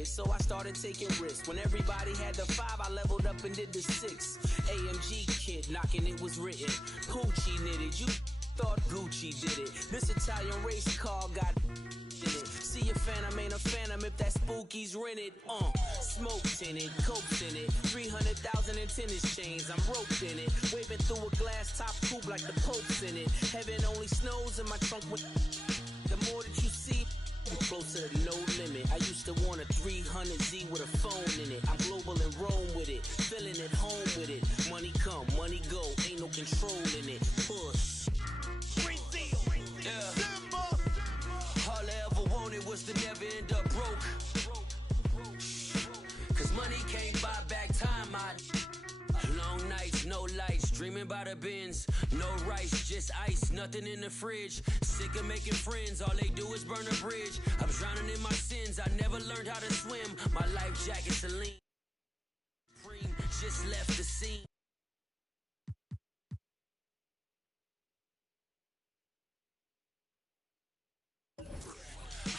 it, so I started taking risks. When everybody had the 5, I leveled up and did the 6. AMG kid knocking, it was written. Poochie knitted, you thought Gucci did it. This Italian race car got in it. See a phantom, ain't a phantom if that spooky's rented. Smoked in it, coked in it, 300,000 in tennis chains, I'm roped in it. Waving through a glass top coupe like the Pope's in it. Heaven only snows in my trunk with the more that you see, closer to no limit. I used to want a 300Z with a phone in it. I'm global and Rome with it, feeling at home with it. Money come, money go, ain't no control in it. Push. Yeah. All I ever wanted was to never end up broke. Cause money can't buy back time. Long nights, no lights, dreaming about the bins. No rice, just ice, nothing in the fridge. Sick of making friends, all they do is burn a bridge. I'm drowning in my sins, I never learned how to swim. My life jacket's a lean. Just left the scene.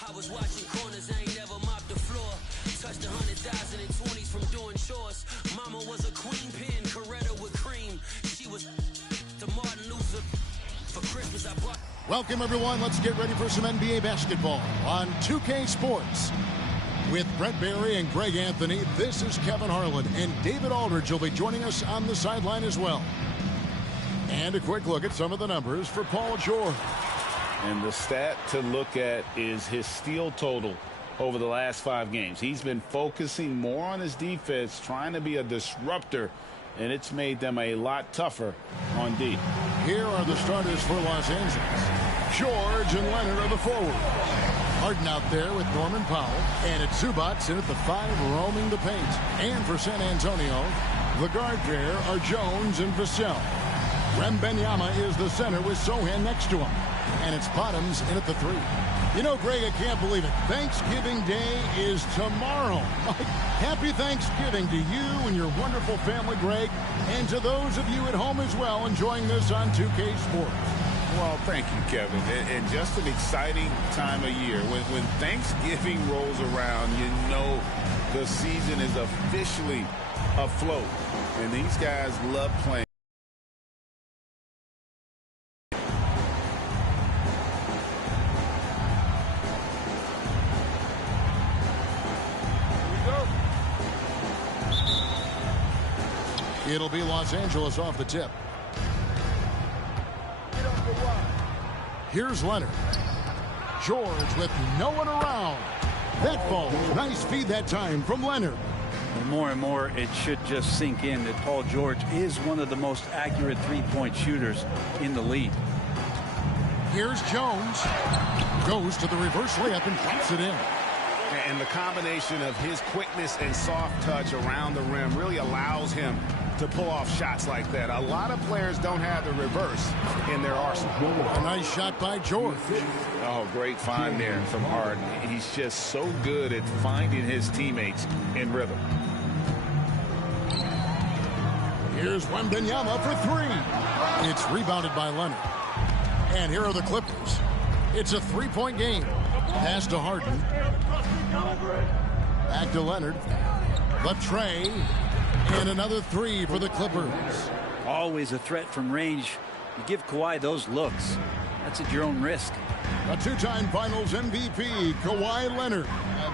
I was watching corners, I ain't never mopped the floor. Touched 100,000 in 20s from doing chores. Mama was a queen pin, Coretta with cream. She was to Martin Luther. For Christmas I bought. Welcome everyone, let's get ready for some NBA basketball on 2K Sports. With Brett Barry and Greg Anthony, this is Kevin Harlan, and David Aldridge will be joining us on the sideline as well. And a quick look at some of the numbers for Paul George. And the stat to look at is his steal total over the last 5 games. He's been focusing more on his defense, trying to be a disruptor, and it's made them a lot tougher on D. Here are the starters for Los Angeles. George and Leonard are the forwards. Harden out there with Norman Powell, and it's Zubac in at the 5 roaming the paint. And for San Antonio, the guard pair are Jones and Vassell. Wembanyama is the center with Sohan next to him. And it's Bottoms in at the 3. You know, Greg, I can't believe it. Thanksgiving Day is tomorrow. Happy Thanksgiving to you and your wonderful family, Greg, and to those of you at home as well enjoying this on 2K Sports. Well, thank you, Kevin. And just an exciting time of year. When Thanksgiving rolls around, you know the season is officially afloat. And these guys love playing. It'll be Los Angeles off the tip. Here's Leonard. George with no one around. That falls. Nice feed that time from Leonard. And more, it should just sink in that Paul George is one of the most accurate three-point shooters in the league. Here's Jones. Goes to the reverse layup and pops it in. And the combination of his quickness and soft touch around the rim really allows him to pull off shots like that. A lot of players don't have the reverse in their arsenal. A nice shot by George. Oh, great find there from Harden. He's just so good at finding his teammates in rhythm. Here's Wembanyama for 3. It's rebounded by Leonard. And here are the Clippers. It's a 3-point game. Pass to Harden. Back to Leonard. The tray. And another 3 for the Clippers. Always a threat from range. You give Kawhi those looks. That's at your own risk. A 2-time Finals MVP, Kawhi Leonard.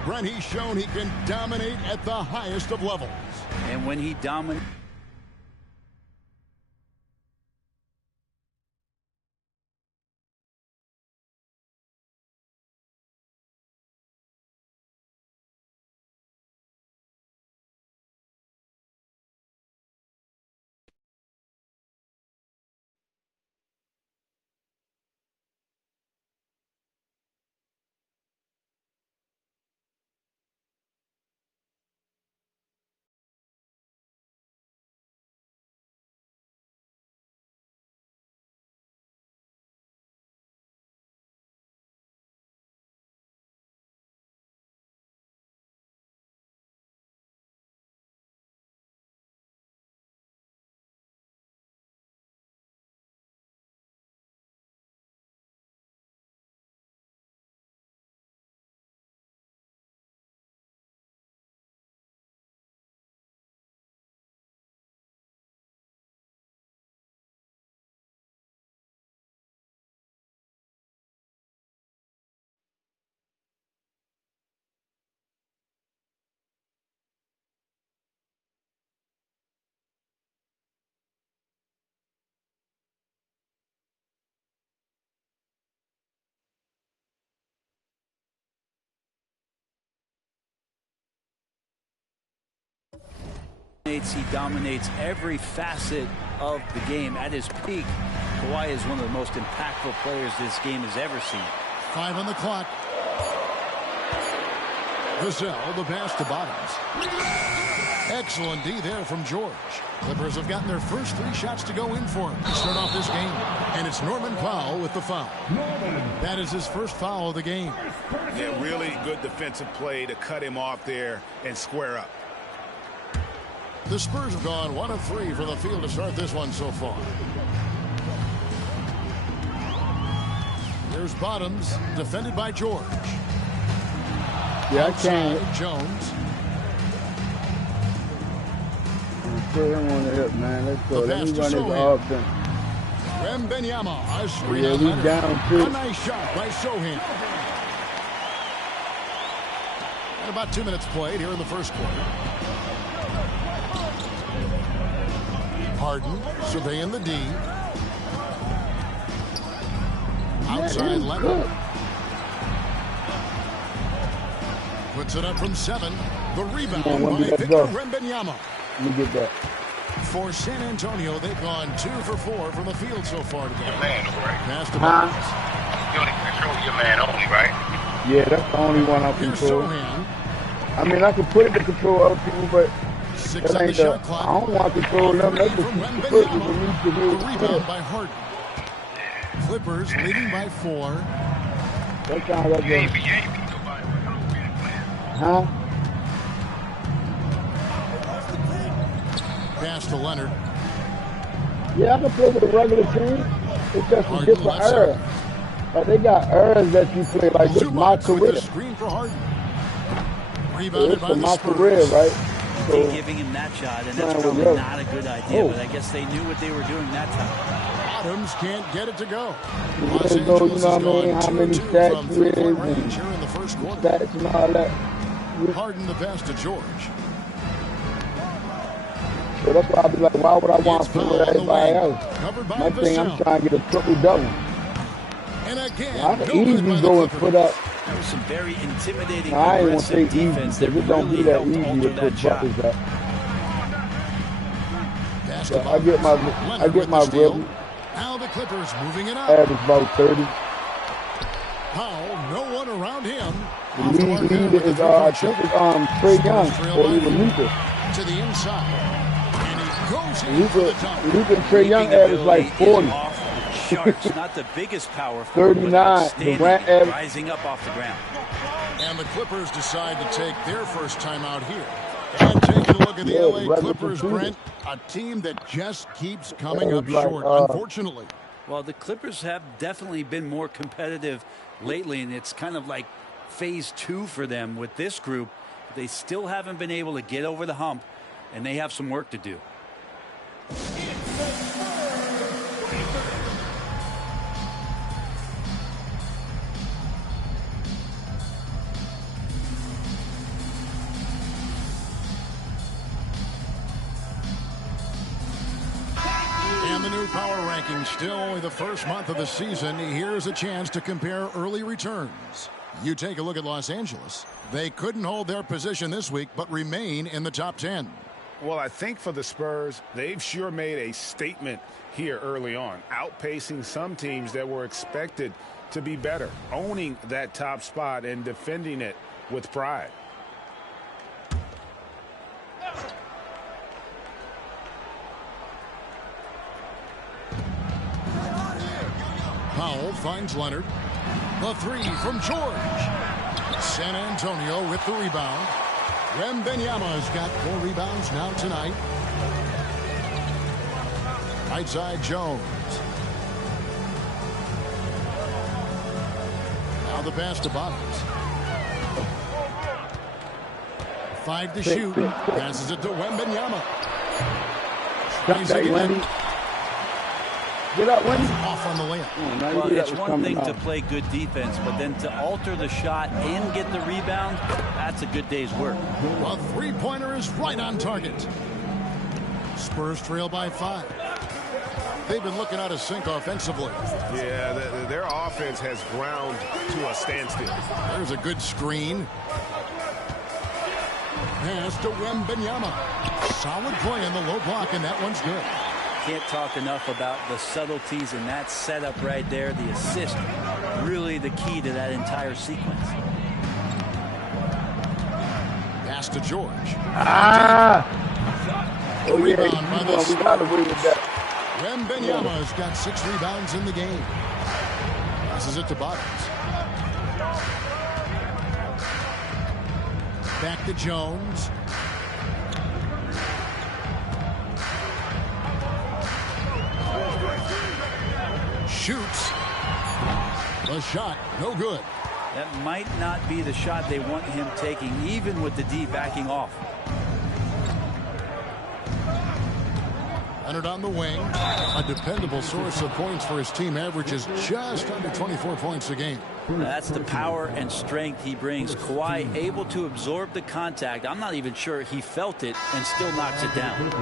Brent, he's shown he can dominate at the highest of levels. And when he dominates. dominates. He dominates every facet of the game. At his peak, Kawhi is one of the most impactful players this game has ever seen. 5 on the clock. Vassell, the pass to Bottoms. Excellent D there from George. Clippers have gotten their first 3 shots to go in for him to start off this game. And it's Norman Powell with the foul. That is his first foul of the game. Yeah, really good defensive play to cut him off there and square up. The Spurs have gone 1 of 3 from the field to start this one so far. There's Bottoms, defended by George. Yeah, Outside, I can't. Jones. Put him on the hip, man. Let's go. The Let me pass run to this Sohan. offense. Wembanyama, a screen Yeah, on we Leonard. down 2. A nice shot by Sohan. And about 2 minutes played here in the first quarter. Harden surveying the D. Outside Leonard. Puts it up from 7. The rebound by Victor Wembanyama. Let me get that. For San Antonio, they've gone 2 for 4 from the field so far today. Your man, right? Pass to Barnes. You only control your man only, right? Yeah, that's the only one I Here's control. Sohan. I mean, I can put it to control other people, but 6 that on the ain't the, shot clock. I don't want to control them. That's Three what from you put you need to The do. rebound by Harden. Clippers leading by 4. That sounds like You ain't a, beat nobody with no really playing. huh? Pass to Leonard. Yeah, I can play with a regular team. It's just a Harden different left era. side. Like they got eras that you play like this. My Zubac with career. the screen for Harden. Rebounded It's by for the my Spurs. career, right? They So, giving him that shot, and Trying that's to probably go. not a good idea, Oh. but I guess they knew what they were doing that time. Bottoms can't get it to go. you Los know, you Angeles know has what I gone mean? How 2 many 2 stats from you is 3-point and range here in the first quarter. stats and all that. Harden the pass to George. So that's why I be like, why would I want It's to play foul with on the everybody wing. else? Covered by My thing, I'm Vassell. trying to get a triple double. And again, I no can good easily by the go and Clippers. put up. That was some very intimidating, Now, I ain't want to say aggressive easy defense because that it don't really be that helped easy alter to that put shot. buckets up. Pass So to I get my Bottoms. I Leonard get with my the steal. rhythm. Now the Clippers moving it up. Average about 30. Powell, no one around him. The Off the mark lead there leader with the is I three-point think shot. it's Trey Young Spurs trail or by even 4. Luka. To the inside. And he goes in for the dunk. Luka and Trey Young Leaping average like ability is 40. off the charts. Not the biggest power forward, but 39. outstanding, Durant average. rising up off the ground. And the Clippers decide to take their first time out here. And taking a look at the Yeah, LA regular Clippers, season. Brent, a team that just keeps coming Yeah, up like, short, unfortunately. Well, the Clippers have definitely been more competitive lately, and it's kind of like phase 2 for them with this group. They still haven't been able to get over the hump, and they have some work to do. And the new power rankings, still only the first month of the season. Here's a chance to compare early returns. You take a look at Los Angeles. They couldn't hold their position this week, but remain in the top 10. Well, I think for the Spurs, they've sure made a statement here early on, outpacing some teams that were expected to be better, owning that top spot and defending it with pride. Powell finds Leonard. The 3 from George. San Antonio with the rebound. Wembanyama's got 4 rebounds now tonight. Right side Jones. Now the pass to Bottoms. 5 to shoot. Passes it to Wembanyama. Tries That again. Wendy. Get up, Wendy. Off on the layup. Now you Well, knew that it's was one coming thing to out. play good defense, but then to alter the shot and get the rebound, that's a good day's work. A three-pointer is right on target. Spurs trail by 5. They've been looking out of sync offensively. Yeah, their offense has ground to a standstill. There's a good screen. Pass to Wembanyama. Solid play in the low block, and that one's good. Can't talk enough about the subtleties in that setup right there. The assist, really the key to that entire sequence. Pass to George. Oh, yeah. We Got away with that. Wembanyama's got 6 rebounds in the game. Passes it to Bottoms. Back to Jones. Shoots. The shot, no good. That might not be the shot they want him taking, even with the D backing off. Leonard on the wing. A dependable source of points for his team, averages just under 24 points a game. That's the power and strength he brings. Kawhi able to absorb the contact. I'm not even sure he felt it and still knocks it down.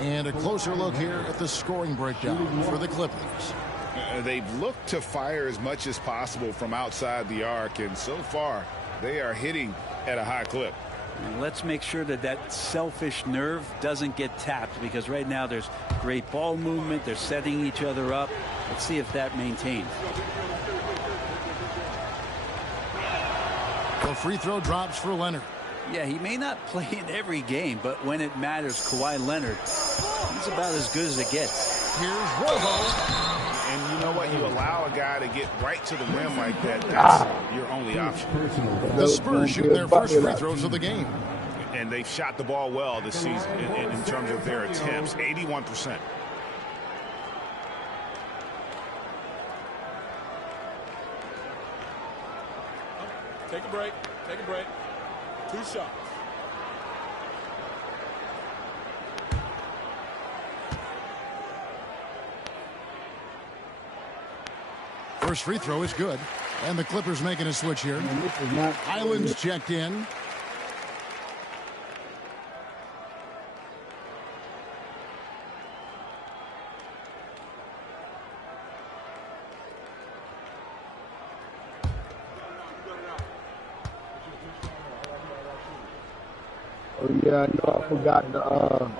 And a closer look here at the scoring breakdown for the Clippers. They've looked to fire as much as possible from outside the arc, and so far they are hitting at a high clip. And let's make sure that that selfish nerve doesn't get tapped, because right now there's great ball movement. They're setting each other up. Let's see if that maintains. The free throw drops for Leonard. Yeah, he may not play in every game, but when it matters, Kawhi Leonard, he's about as good as it gets. Here's Robo. And you know what? You allow a guy to get right to the rim like that, that's your only option. The Spurs shoot their first free throws of the game. And they've shot the ball well this season in terms of their attempts, 81%. Take a break. Take a break. 2 shots. First free throw is good. And the Clippers making a switch here. Island's checked in. Oh, yeah, I know. I forgot the.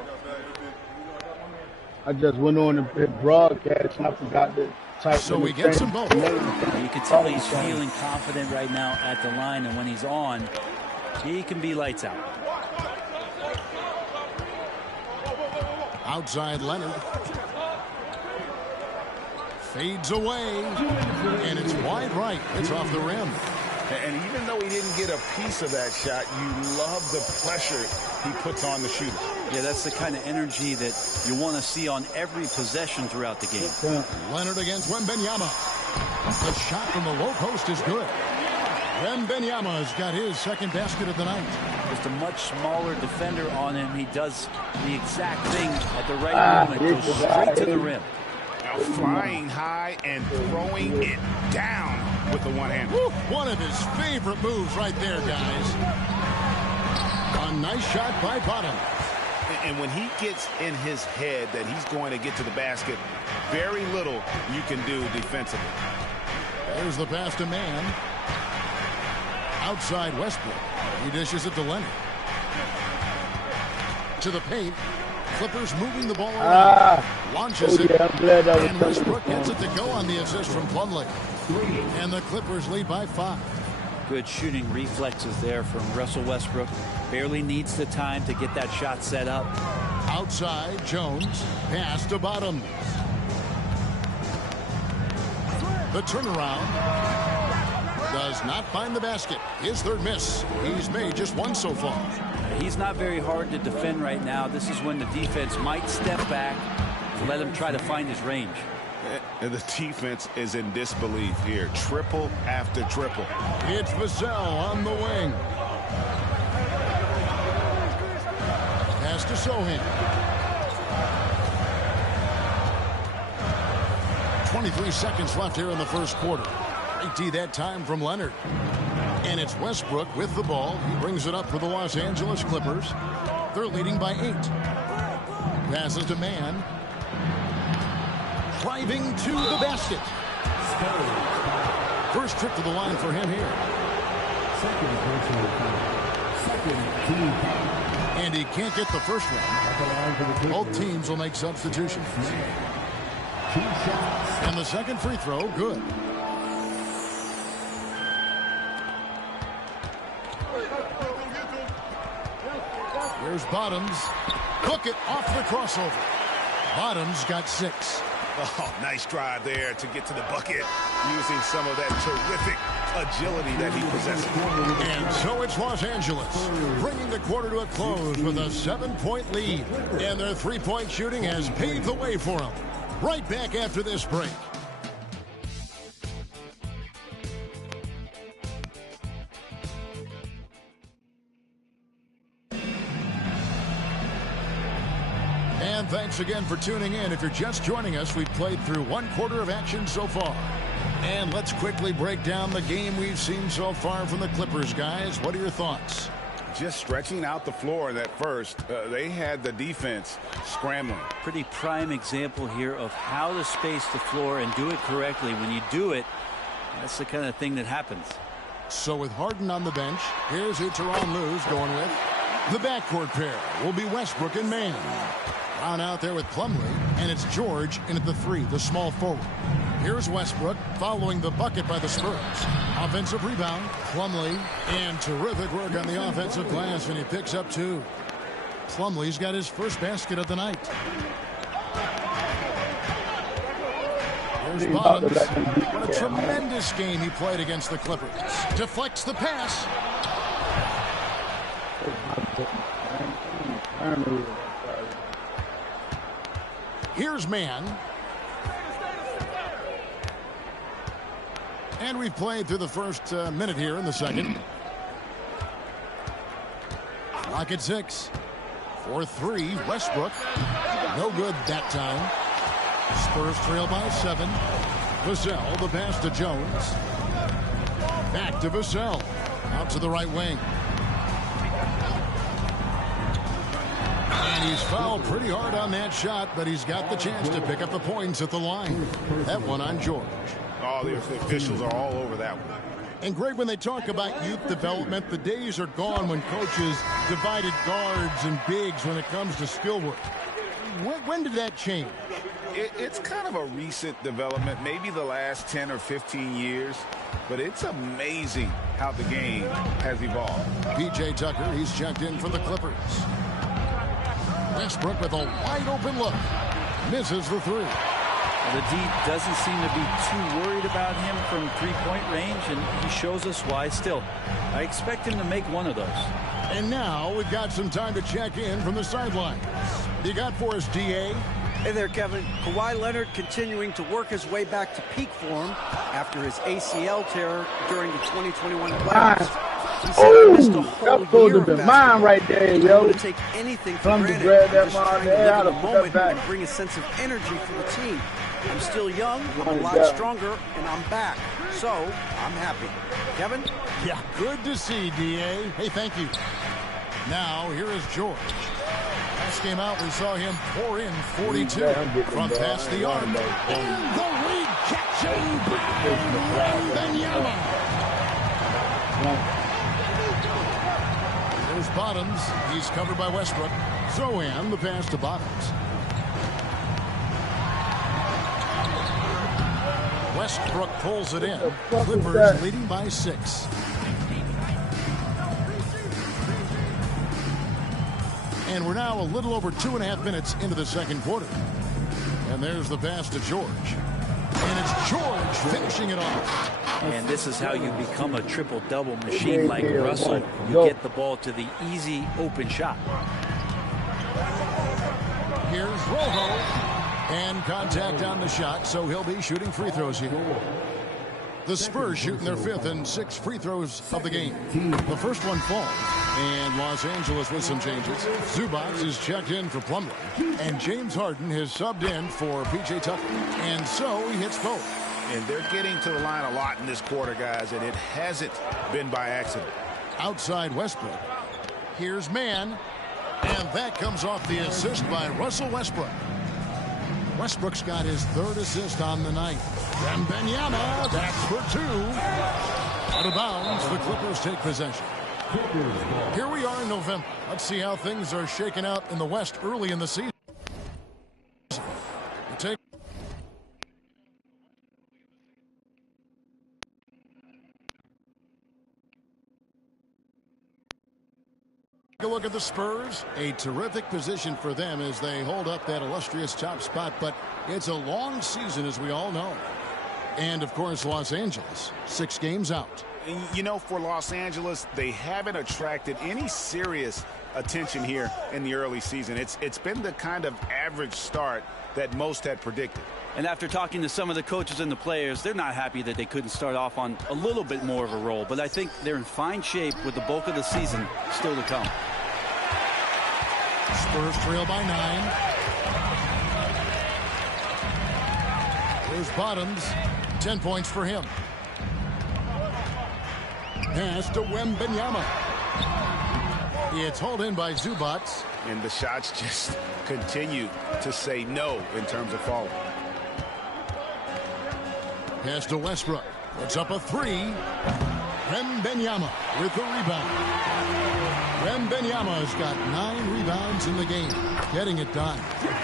I just went on the broadcast and I forgot to type. So we get some both. You can tell he's feeling confident right now at the line, and when he's on, he can be lights out. Outside Leonard. Fades away. And it's wide right. It's off the rim. And even though he didn't get a piece of that shot, you love the pressure he puts on the shooter. Yeah, that's the kind of energy that you want to see on every possession throughout the game. Leonard against Wembanyama. The shot from the low post is good. Wembanyama's got his second basket of the night. Just a much smaller defender on him. He does the exact thing at the right moment. Goes straight to the rim. Now flying high and throwing it down with the one hand. One of his favorite moves right there, guys. A nice shot by Bottom. And when he gets in his head that he's going to get to the basket, very little you can do defensively. There's the pass to Man. Outside Westbrook. He dishes it to Leonard. To the paint. Clippers moving the ball around. Launches it. And Westbrook gets it to go on the assist from Plumlee. And the Clippers lead by 5. Good shooting reflexes there from Russell Westbrook. Barely needs the time to get that shot set up. Outside Jones. Pass to Bottom. The turnaround. Does not find the basket. His third miss. He's made just one so far. He's not very hard to defend right now. This is when the defense might step back and let him try to find his range. And the defense is in disbelief here. Triple after triple. It's Vassell on the wing. Pass to Sohan. 23 seconds left here in the first quarter. Great that time from Leonard. And it's Westbrook with the ball. He brings it up for the Los Angeles Clippers. They're leading by 8. Passes to Man. Driving to the basket. First trip to the line for him here. And he can't get the first one. Both teams will make substitutions. And the second free throw, good. Here's Bottoms. Cook it off the crossover. Bottoms got 6. Oh, nice drive there to get to the bucket using some of that terrific agility that he possesses. And so it's Los Angeles bringing the quarter to a close with a 7-point lead. And their three-point shooting has paved the way for them. Right back after this break. And thanks again for tuning in. If you're just joining us, we've played through one quarter of action so far. And let's quickly break down the game we've seen so far from the Clippers, guys. What are your thoughts? Just stretching out the floor in that first. They had the defense scrambling. Pretty prime example here of how to space the floor and do it correctly. When you do it, that's the kind of thing that happens. So with Harden on the bench, here's who Tyronn Lue's going with. The backcourt pair will be Westbrook and Mann. Brown out there with Plumlee, and it's George in at the 3, the small forward. Here's Westbrook following the bucket by the Spurs. Offensive rebound, Plumlee, and terrific work on the offensive glass, and he picks up 2. Plumlee's got his first basket of the night. Here's Bottoms. What a tremendous game he played against the Clippers. Deflects the pass. Here's Mann. And we've played through the first minute here in the second. Clock at 6. 4-3, Westbrook. No good that time. Spurs trail by 7. Vassell, the pass to Jones. Back to Vassell. Out to the right wing. And he's fouled pretty hard on that shot, but he's got the chance to pick up the points at the line. That one on George. Oh, the officials are all over that one. And Greg, when they talk about youth development, the days are gone when coaches divided guards and bigs when it comes to skill work. When did that change? It's kind of a recent development, maybe the last 10 or 15 years, but it's amazing how the game has evolved. P.J. Tucker, he's checked in for the Clippers. Westbrook with a wide open look. Misses the 3. The D doesn't seem to be too worried about him from three-point range, and he shows us why still. I expect him to make one of those. And now we've got some time to check in from the sidelines. You got for us, D.A.? Hey there, Kevin. Kawhi Leonard continuing to work his way back to peak form after his ACL tear during the 2021 playoffs. He said he missed a whole year of basketball. Mine right there, yo. To take anything for granted. Just trying to live in the moment and bring a sense of energy for the team. I'm still young, I'm a lot stronger, and I'm back. So, I'm happy. Kevin? Yeah, good to see, D.A. Hey, thank you. Now, here is George. Last game out, we saw him pour in 42 from past the arc. And the rejection by Wembanyama. There's Bottoms. He's covered by Westbrook. Zohan, the pass to Bottoms. Westbrook pulls it in. Clippers leading by 6. And we're now a little over 2.5 minutes into the second quarter. And there's the pass to George. And it's George finishing it off. And this is how you become a triple-double machine like Russell. You get the ball to the easy open shot. Here's Rojo. And contact on the shot, so he'll be shooting free throws here. The Spurs shooting their 5th and 6th free throws of the game. The first one falls, and Los Angeles with some changes. Zubac is checked in for Plumlee, and James Harden has subbed in for P.J. Tucker. And so he hits both. And they're getting to the line a lot in this quarter, guys, and it hasn't been by accident. Outside Westbrook. Here's Mann, and that comes off the assist by Russell Westbrook. Westbrook's got his 3rd assist on the night. Wembanyama, that's for 2. Out of bounds, the Clippers take possession. Here we are in November. Let's see how things are shaking out in the West early in the season. Take a look at the Spurs. A terrific position for them as they hold up that illustrious top spot, but it's a long season, as we all know. And, of course, Los Angeles, 6 games out. You know, for Los Angeles, they haven't attracted any serious attention here in the early season. It's been the kind of average start that most had predicted. And after talking to some of the coaches and the players, they're not happy that they couldn't start off on a little bit more of a roll. But I think they're in fine shape with the bulk of the season still to come. Spurs trail by 9. There's Bottoms. 10 points for him. Pass to Wembanyama. It's hauled in by Zubac. And the shots just continue to say no in terms of falling. Pass to Westbrook. Puts up a 3. Wembanyama with the rebound. Wembanyama's got 9 rebounds in the game. Getting it done.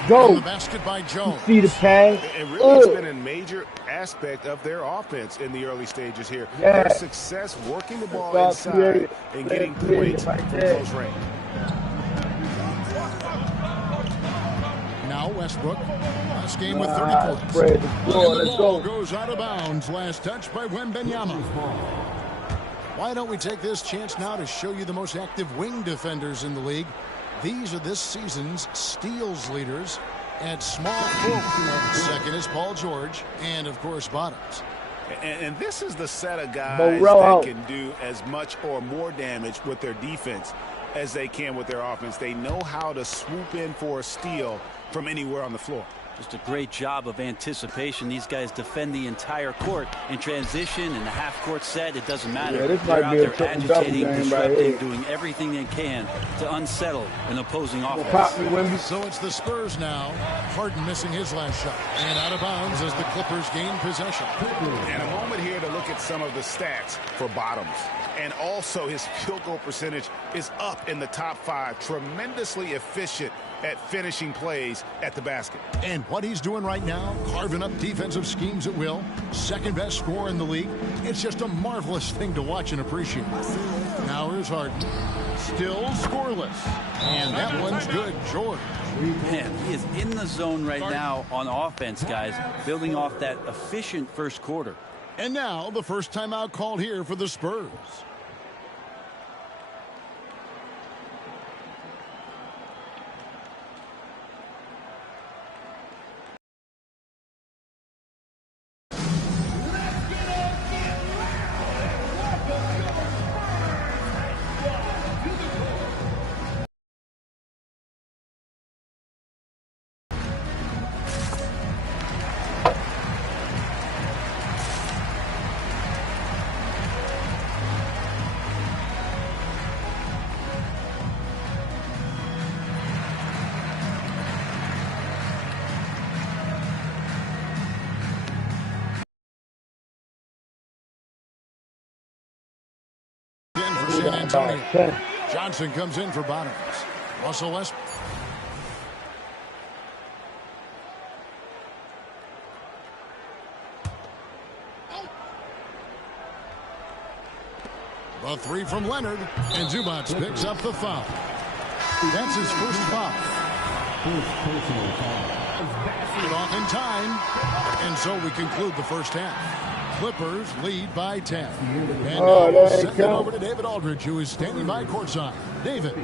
Go. On the basket by Jones. See the pass. It really has been a major aspect of their offense in the early stages here. Yeah. Their success working the ball inside and getting points from close range. Now Westbrook. Last game with 30 points. Fred, let's The ball go. goes out of bounds. Last touch by Wembanyama. Why don't we take this chance now to show you the most active wing defenders in the league? These are this season's steals leaders. At small forward, second is Paul George, and of course Bottoms. And this is the set of guys Morello. that can do as much or more damage with their defense as they can with their offense. They know how to swoop in for a steal from anywhere on the floor. Just a great job of anticipation. These guys defend the entire court in transition in the half-court set. It doesn't matter. Yeah, this They're might out be a there triple-double agitating, game right disrupting, here. doing everything they can to unsettle an opposing offense. Pop me, Wemby. So it's the Spurs now. Harden missing his last shot. And out of bounds as the Clippers gain possession. And a moment here to look at some of the stats for Bottoms. And also his field goal percentage is up in the top 5. Tremendously efficient at finishing plays at the basket. And what he's doing right now, carving up defensive schemes at will. Second best scorer in the league. It's just a marvelous thing to watch and appreciate. Now here's Harden. Still scoreless. And that one's good. George. Man, he is in the zone right now on offense, guys, building off that efficient first quarter. And now the first timeout called here for the Spurs. San Antonio. Johnson comes in for Bottoms. Russell Westbrook. A 3 from Leonard, and Zubac picks up the foul. That's his first foul. Get off in time, and so we conclude the first half. Clippers lead by 10. And now we'll send it over to David Aldridge, who is standing by courtside. David.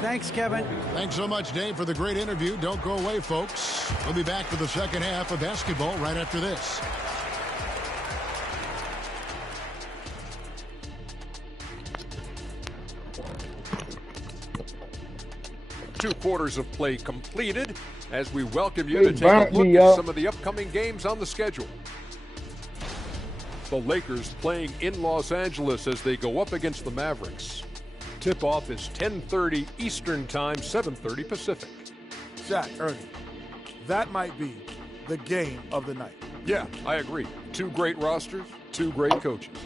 Thanks, Kevin. Thanks so much, Dave, for the great interview. Don't go away, folks. We'll be back for the second half of basketball right after this. Two quarters of play completed as we welcome you to take a look at some of the upcoming games on the schedule. The Lakers playing in Los Angeles as they go up against the Mavericks. Tip-off is 10:30 Eastern Time, 7:30 Pacific. Shaq, Ernie, that might be the game of the night. Yeah, I agree. Two great rosters, two great coaches.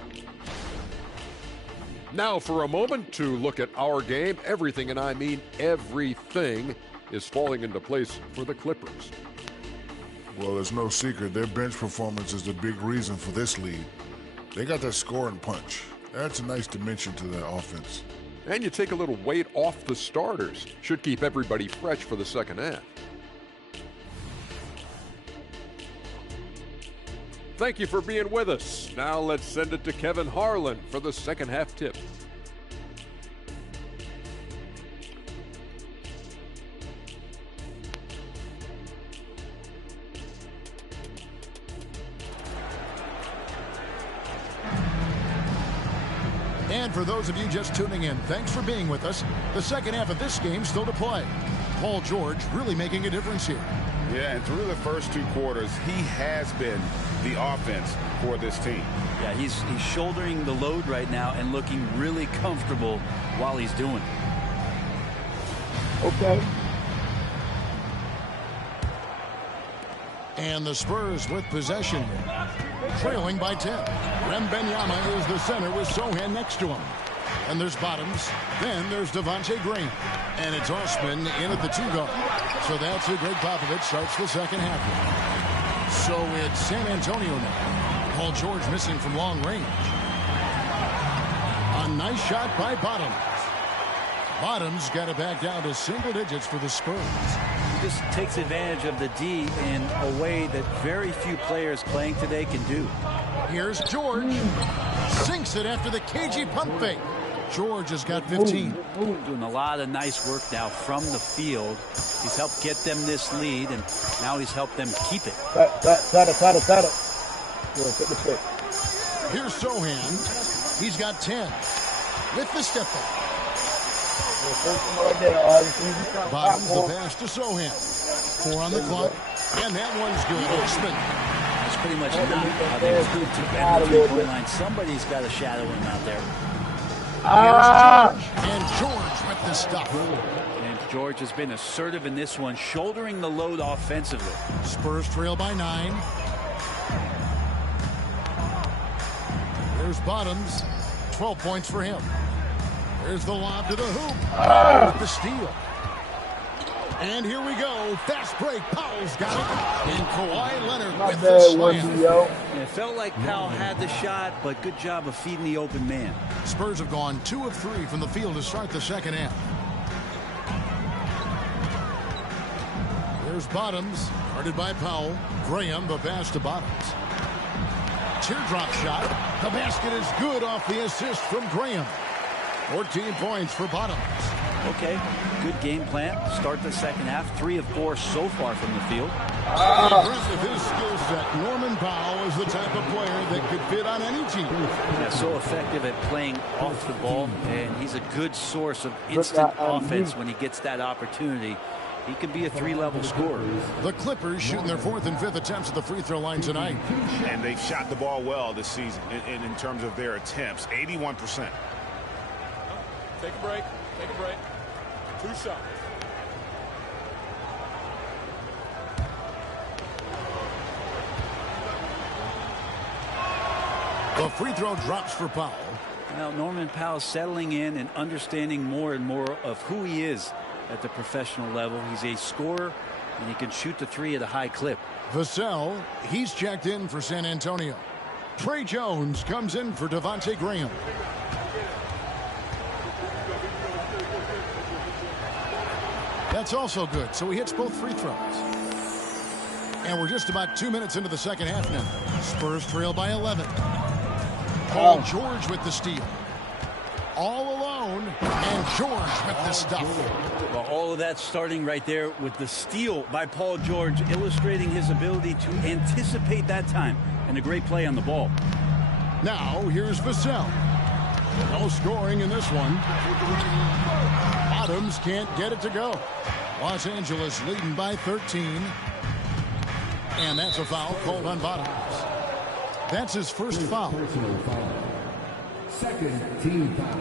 Now for a moment to look at our game. Everything, and I mean everything, is falling into place for the Clippers. Well, there's no secret. Their bench performance is the big reason for this lead. They got that scoring punch. That's a nice dimension to their offense. And you take a little weight off the starters. Should keep everybody fresh for the second half. Thank you for being with us. Now let's send it to Kevin Harlan for the second half tip. And for those of you just tuning in, thanks for being with us. The second half of this game still to play. Paul George really making a difference here. Yeah, and through the first 2 quarters, he has been the offense for this team. Yeah, he's shouldering the load right now and looking really comfortable while he's doing it. Okay. And the Spurs with possession, trailing by 10. Wembanyama is the center with Sohan next to him. And there's Bottoms. Then there's Devontae Green. And it's Osman in at the 2 guard. So that's who Greg Popovich starts the second half with. So it's San Antonio now. Paul George missing from long range. A nice shot by Bottoms. Bottoms got it back down to single digits for the Spurs. He just takes advantage of the D in a way that very few players playing today can do. Here's George. Sinks it after the cagey pump fake. George has got 15. Doing a lot of nice work now from the field. He's helped get them this lead, and now he's helped them keep it. Cut it. Yeah, take the pick. Here's Sohan. He's got 10. With the step back. Bottoms the pass to Sohan. 4 on the clock. And that one's good. Osman. That's pretty much not how they recruit to the 3-point line. Somebody's got to shadow him out there. Here's George. And George with the stuff. And George has been assertive in this one, shouldering the load offensively. Spurs trail by 9. There's Bottoms. 12 points for him. There's the lob to the hoop. With the steal. And here we go. Fast break. Powell's got it. And Kawhi Leonard with the slam. It felt like Powell had the shot, but good job of feeding the open man. Spurs have gone 2 of 3 from the field to start the second half. There's Bottoms. Guarded by Powell. Graham, the pass to Bottoms. Teardrop shot. The basket is good off the assist from Graham. 14 points for Bottoms. Okay, good game plan. Start the second half. 3 of 4 so far from the field. Impressive his skill set. Norman Powell is the type of player that could fit on any team. Yeah, so effective at playing off the ball, and he's a good source of instant offense when he gets that opportunity. He could be a 3-level scorer. The Clippers shooting their 4th and 5th attempts at the free throw line tonight. And they've shot the ball well this season in terms of their attempts. 81%. Take a break. 2 shots. The free throw drops for Powell. Now Norman Powell settling in and understanding more and more of who he is at the professional level. He's a scorer, and he can shoot the 3 at a high clip. Vassell, he's checked in for San Antonio. Trey Jones comes in for Devontae Graham. That's also good, so he hits both free throws. And we're just about 2 minutes into the second half now. Spurs trail by 11. Paul George with the steal. All alone, and George with the stuff. Well, all of that starting right there with the steal by Paul George, illustrating his ability to anticipate that time, and a great play on the ball. Now, here's Vassell. No scoring in this one. Bottoms can't get it to go. Los Angeles leading by 13. And that's a foul called on Bottoms. That's his first foul. Second team foul.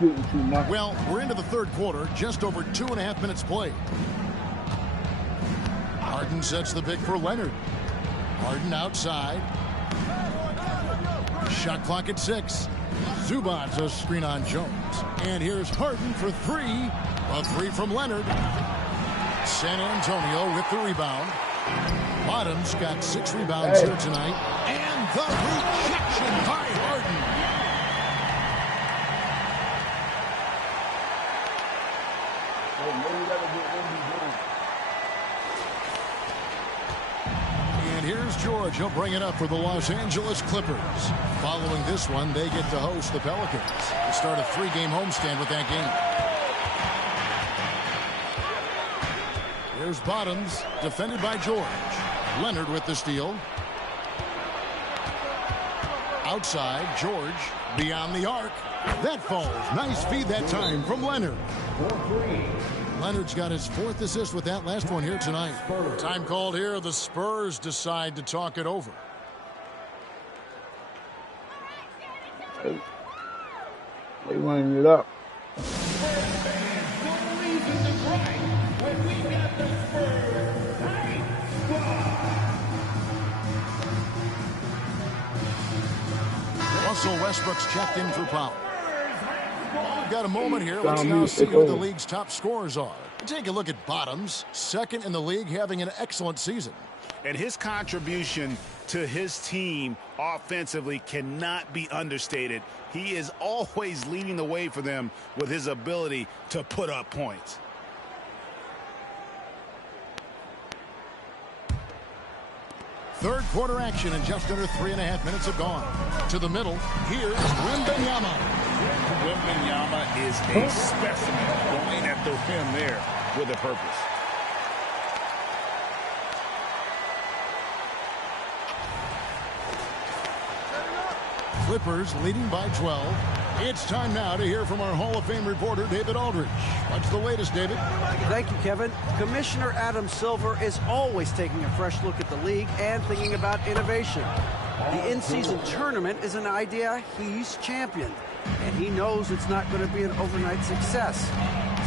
shooting too much. Well, we're into the third quarter, just over 2.5 minutes played. Harden sets the pick for Leonard. Harden outside. Shot clock at 6. Zubac's a screen on Jones. And here's Harden for 3. A 3 from Leonard. San Antonio with the rebound. Bottoms got 6 rebounds here tonight. And the rejection by Harden. And here's George. He'll bring it up for the Los Angeles Clippers. Following this one, they get to host the Pelicans. They start a 3-game homestand with that game. Here's Bottoms, defended by George. Leonard with the steal. Outside, George beyond the arc. That falls. Nice feed that time from Leonard. Leonard's got his 4th assist with that last one here tonight. Time called here. The Spurs decide to talk it over. They running it up. Russell Westbrook's checked in for foul. We've got a moment here. Let's now see who the league's top scorers are. Take a look at Bottoms, 2nd in the league, having an excellent season. And his contribution to his team offensively cannot be understated. He is always leading the way for them with his ability to put up points. Third quarter action, and just under 3.5 minutes have gone. To the middle, here's Wembanyama. Wembanyama is a specimen, going at the rim there with a purpose. Clippers leading by 12. It's time now to hear from our Hall of Fame reporter, David Aldridge. What's the latest, David? Thank you, Kevin. Commissioner Adam Silver is always taking a fresh look at the league and thinking about innovation. The in-season tournament is an idea he's championed, and he knows it's not going to be an overnight success.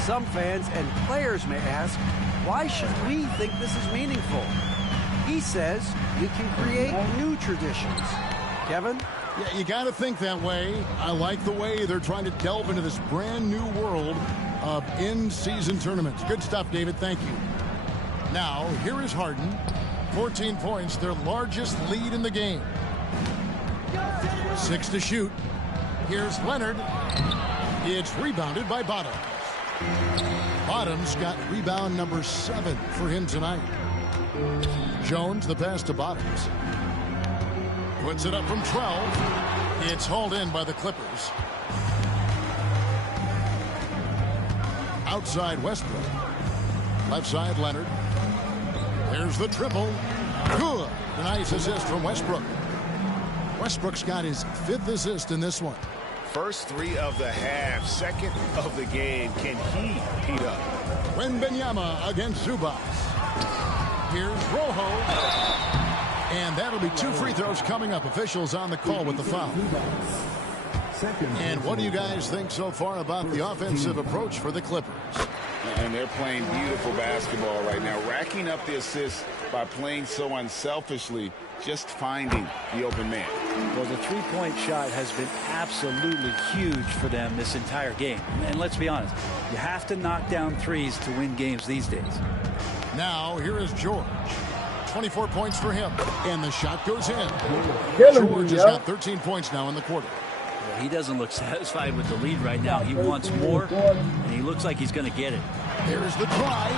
Some fans and players may ask, why should we think this is meaningful? He says we can create new traditions. Kevin? Yeah, you got to think that way. I like the way they're trying to delve into this brand new world of in-season tournaments. Good stuff, David. Thank you. Now, here is Harden. 14 points, their largest lead in the game. 6 to shoot. Here's Leonard. It's rebounded by Bottoms. Bottoms got rebound number 7 for him tonight. Jones, the pass to Bottoms. Puts it up from 12. It's hauled in by the Clippers. Outside Westbrook. Left side Leonard. There's the triple. Good. A nice assist from Westbrook. Westbrook's got his 5th assist in this one. First 3 of the half, 2nd of the game. Can he heat up? Wembanyama against Zubac. Here's Rojo. And that'll be 2 free throws coming up. Officials on the call with the foul. And what do you guys think so far about the offensive approach for the Clippers? And they're playing beautiful basketball right now, racking up the assists by playing so unselfishly, just finding the open man. Well, the three-point shot has been absolutely huge for them this entire game. And let's be honest, you have to knock down threes to win games these days. Now, here is George. 24 points for him, and the shot goes in. George has got 13 points now in the quarter. Well, he doesn't look satisfied with the lead right now. He wants more, and he looks like he's going to get it. There's the drive.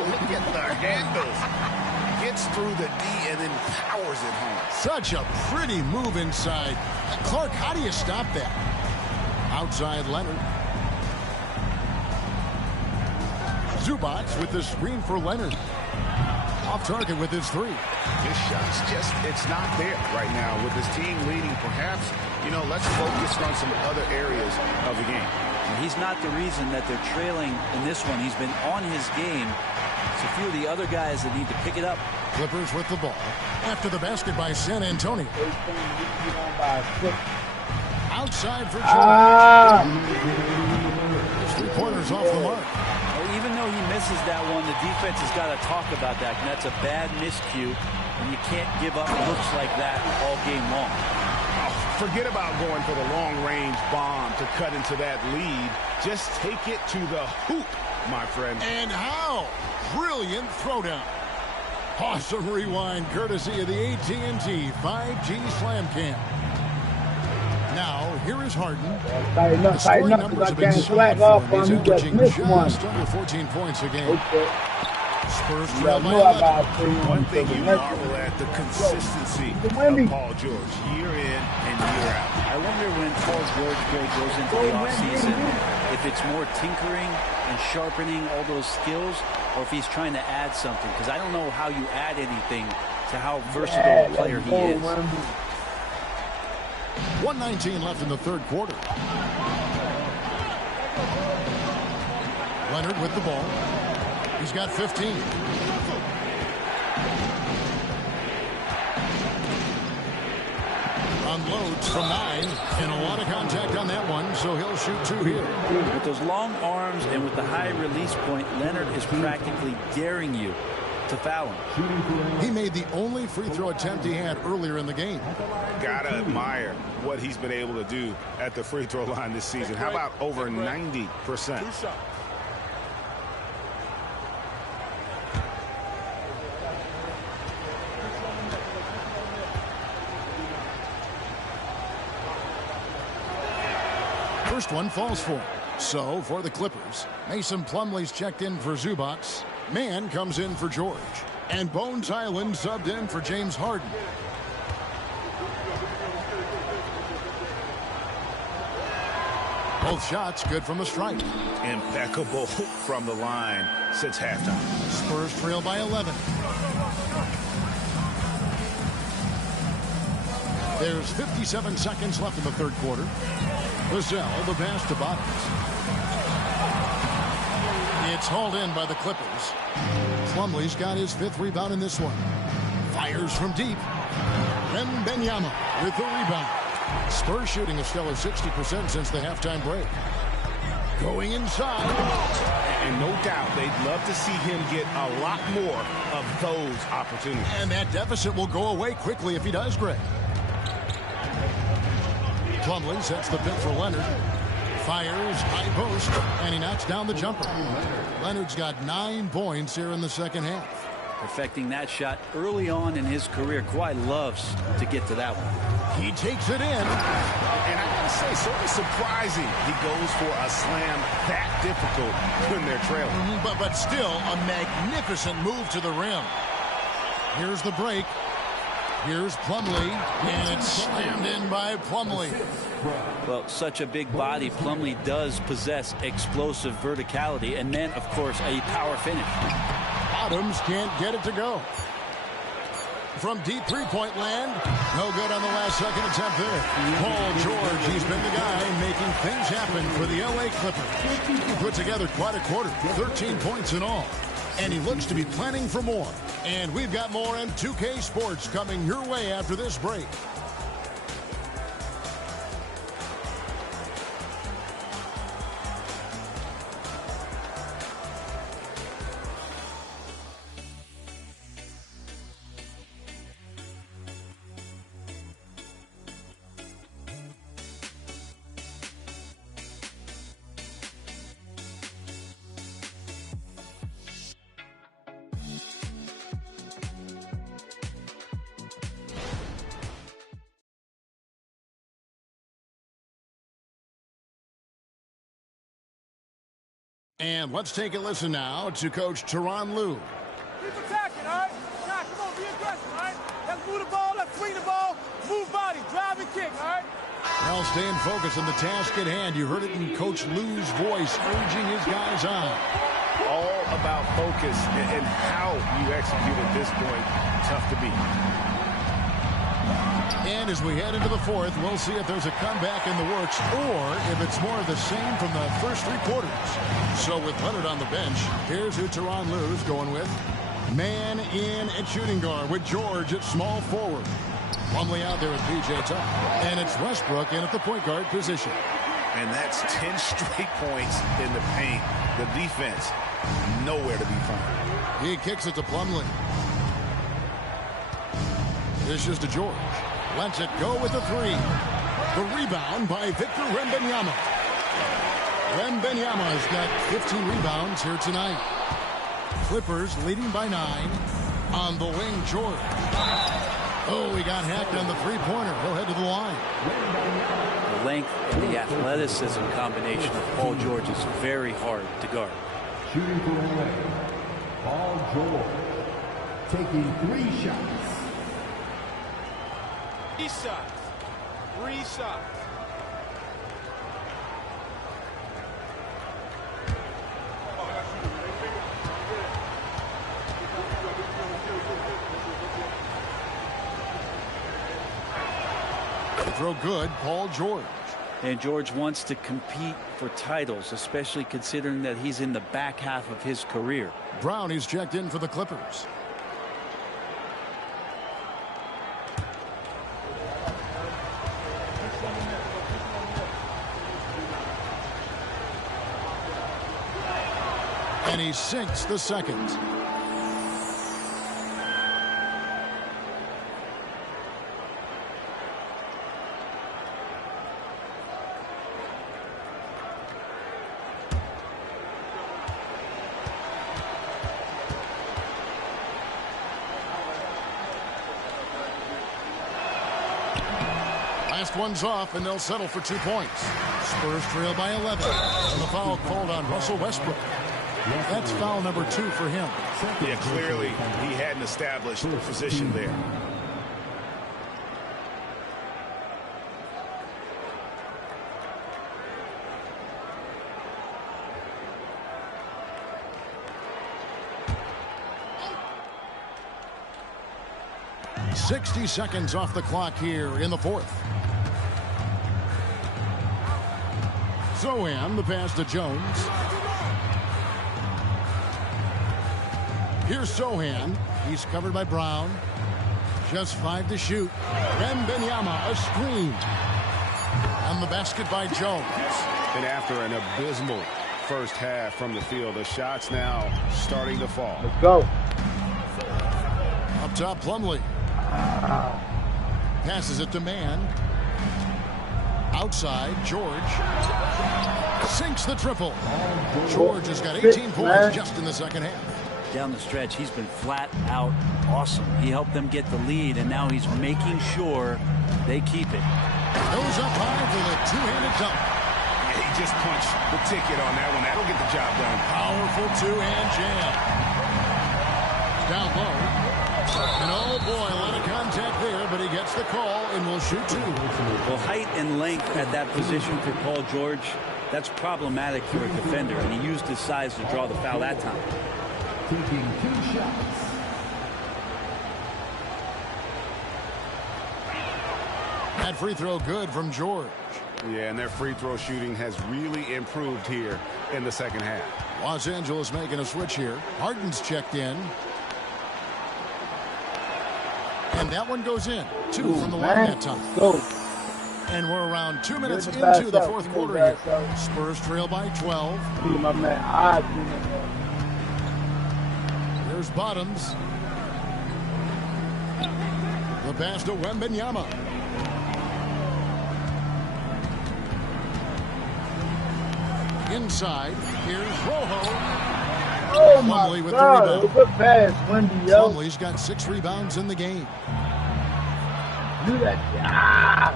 Look at the handles. Gets through the D and then powers it home. Such a pretty move inside. Clark, how do you stop that? Outside Leonard. Zubac with the screen for Leonard. Off target with his 3. His shot's just, it's not there right now. With his team leading, perhaps, let's focus on some other areas of the game. And he's not the reason that they're trailing in this one. He's been on his game. It's a few of the other guys that need to pick it up. Clippers with the ball. After the basket by San Antonio. Outside for George. His 3-pointers off the mark. Well, even though he misses that one, the defense has got to talk about that. And that's a bad miscue, and you can't give up looks like that all game long. Forget about going for the long-range bomb to cut into that lead. Just take it to the hoop, my friend. And how? Brilliant throwdown. Awesome rewind courtesy of the AT&T 5G Slam Cam. Now, here is Harden. The scoring numbers have been solid for him. He's averaging just under 14 points a game. Spurs trail by 11. One thing you marvel at, the consistency of Paul George, year in and year out. I wonder when Paul George goes into the offseason, if it's more tinkering and sharpening all those skills, or if he's trying to add something. Because I don't know how you add anything to how versatile a player he is. 1:19 left in the third quarter. Leonard with the ball. He's got 15. Unloads from 9, and a lot of contact on that one, so he'll shoot 2 here. With those long arms and with the high release point, Leonard is practically daring you to foul him. He made the only free throw attempt he had earlier in the game. Gotta admire what he's been able to do at the free throw line this season. How about over 90%? First one falls for him. So, for the Clippers, Mason Plumlee's checked in for Zubats. Mann comes in for George. And Bones Island subbed in for James Harden. Both shots good from the stripe. Impeccable from the line since halftime. Spurs trail by 11. There's 57 seconds left in the third quarter. Vassell, the pass to Bottoms. It's hauled in by the Clippers. Plumlee's got his 5th rebound in this one. Fires from deep. Wembanyama with the rebound. Spurs shooting a stellar 60% since the halftime break. Going inside. And no doubt they'd love to see him get a lot more of those opportunities. And that deficit will go away quickly if he does, Greg. Plumlee sets the pick for Leonard. Fires, high post, and he knocks down the jumper. Leonard's got 9 points here in the second half. Perfecting that shot early on in his career. Kawhi loves to get to that one. He takes it in. And I gotta say, sort of surprising he goes for a slam that difficult when they're trailing. But still a magnificent move to the rim. Here's the break. Here's Plumlee, and it's slammed in by Plumlee. Well, such a big body, Plumlee does possess explosive verticality, and then, of course, a power finish. Bottoms can't get it to go. From deep three-point land, no good on the last second attempt there. Paul George, he's been the guy making things happen for the LA Clippers. He put together quite a quarter, 13 points in all. And he looks to be planning for more. And we've got more in 2K Sports coming your way after this break. And let's take a listen now to Coach Tyronn Lue. Keep attacking, all right? Nah, come on, be aggressive, all right? Let's move the ball, let's swing the ball, move body, drive and kick, all right? Well, staying focused on the task at hand. You heard it in Coach Lue's voice, urging his guys on. All about focus and how you execute at this point. Tough to beat. And as we head into the fourth, we'll see if there's a comeback in the works or if it's more of the same from the first 3 quarters. So with Leonard on the bench, here's who Tyronn Lue's going with. Man in at shooting guard with George at small forward. Plumlee out there with P.J. Tucker. And it's Westbrook in at the point guard position. And that's 10 straight points in the paint. The defense, nowhere to be found. He kicks it to Plumlee. Dishes to George. Lets it go with the three. The rebound by Victor Wembanyama. Wembanyama has got 15 rebounds here tonight. Clippers leading by 9. On the wing, George. Oh, he got hacked on the three-pointer. He'll head to the line. The length and the athleticism combination of Paul George is very hard to guard. Shooting for LA, Paul George, taking 3 shots. 3 shots. 3 shots. Throw good, Paul George. And George wants to compete for titles, especially considering that he's in the back half of his career. Brown is checked in for the Clippers. And he sinks the second. Last one's off, and they'll settle for 2 points. Spurs trail by 11. And the foul called on Russell Westbrook. That's foul number 2 for him. Yeah, clearly he hadn't established a position there. .60 seconds off the clock here in the fourth. Zohan, the pass to Jones. Here's Zohan. He's covered by Brown. Just 5 to shoot. Wembanyama, a screen. On the basket by Jones. And after an abysmal first half from the field, the shots now starting to fall. Let's go. Up top, Plumlee. Passes it to Mann. Outside, George. Sinks the triple. George has got 18 points just in the second half. Down the stretch, he's been flat out awesome. He helped them get the lead, and now he's making sure they keep it. Goes up high for the two-handed dunk. Yeah, he just punched the ticket on that one. That'll get the job done. Powerful two-hand jam. Down low. And oh boy, a lot of contact there, but he gets the call and will shoot 2. Well, height and length at that position for Paul George, that's problematic for a defender, and he used his size to draw the foul that time. Taking 2 shots. That free throw good from George. Yeah, and their free throw shooting has really improved here in the second half. Los Angeles making a switch here. Harden's checked in. And that one goes in. 2 from the line that time. Go. And we're around 2 minutes into the fourth quarter here. Spurs trail by 12. My man, There's Bottoms. The pass to Wembanyama. Inside, here's Rojo. Oh my Plumlee with God, the rebound. good pass, Wendy, yo. Plumlee's got 6 rebounds in the game. Do that. Ah.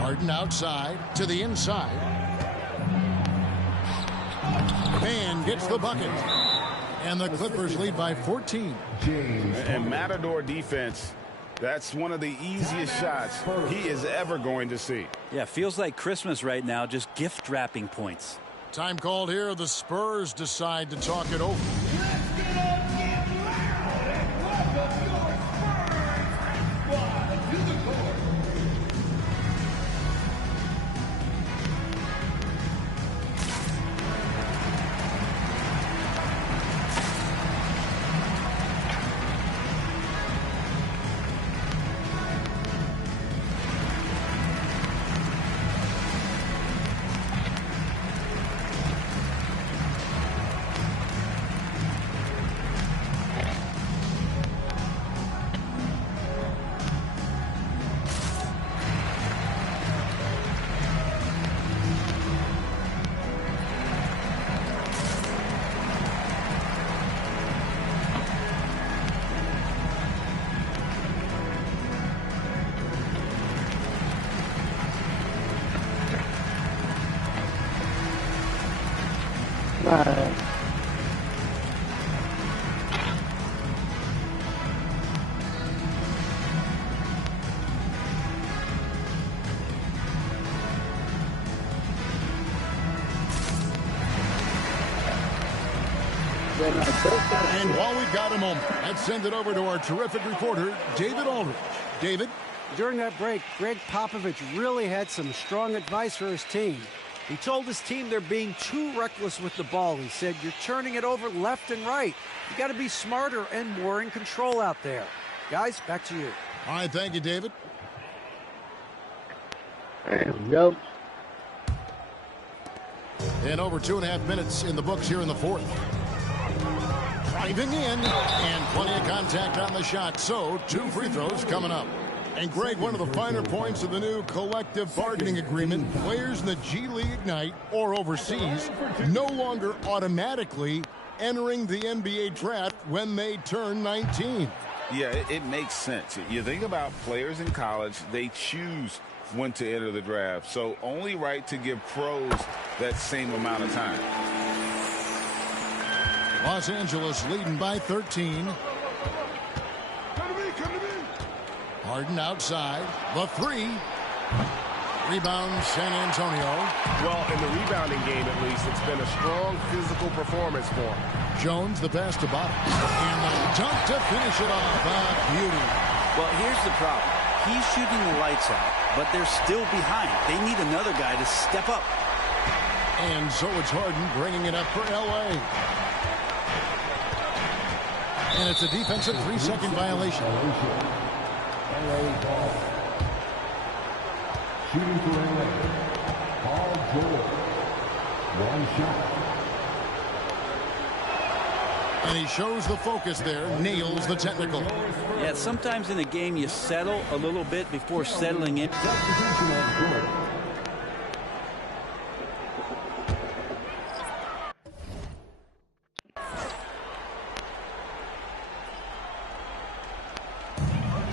Harden outside to the inside. Mann gets the bucket. And the Clippers lead by 14. And Matador defense, that's one of the easiest shots he is ever going to see. Yeah, feels like Christmas right now, just gift wrapping points. Time called here. The Spurs decide to talk it over. And while we've got a moment, let's send it over to our terrific reporter, David Aldridge. David? During that break, Greg Popovich really had some strong advice for his team. He told his team they're being too reckless with the ball. He said, you're turning it over left and right. You got to be smarter and more in control out there. Guys, back to you. All right, thank you, David. There we go. And over 2.5 minutes in the books here in the fourth. Driving in, and plenty of contact on the shot. So, 2 free throws coming up. And Greg, one of the finer points of the new collective bargaining agreement, players in the G League Ignite or overseas no longer automatically entering the NBA draft when they turn 19. Yeah, it makes sense. You think about players in college, they choose when to enter the draft. So only right to give pros that same amount of time. Los Angeles leading by 13. Harden outside. The 3. Rebound San Antonio. Well, in the rebounding game, at least, it's been a strong physical performance for him. Jones, the pass to Bottom. And the dunk to finish it off. Beauty. Well, here's the problem. He's shooting the lights out, but they're still behind. They need another guy to step up. And so it's Harden bringing it up for L.A. And it's a defensive 3-second violation. Shooting for LA, Paul George. 1 shot. And he shows the focus there, nails the technical. Yeah, sometimes in a game you settle a little bit before settling in. Substitution on court.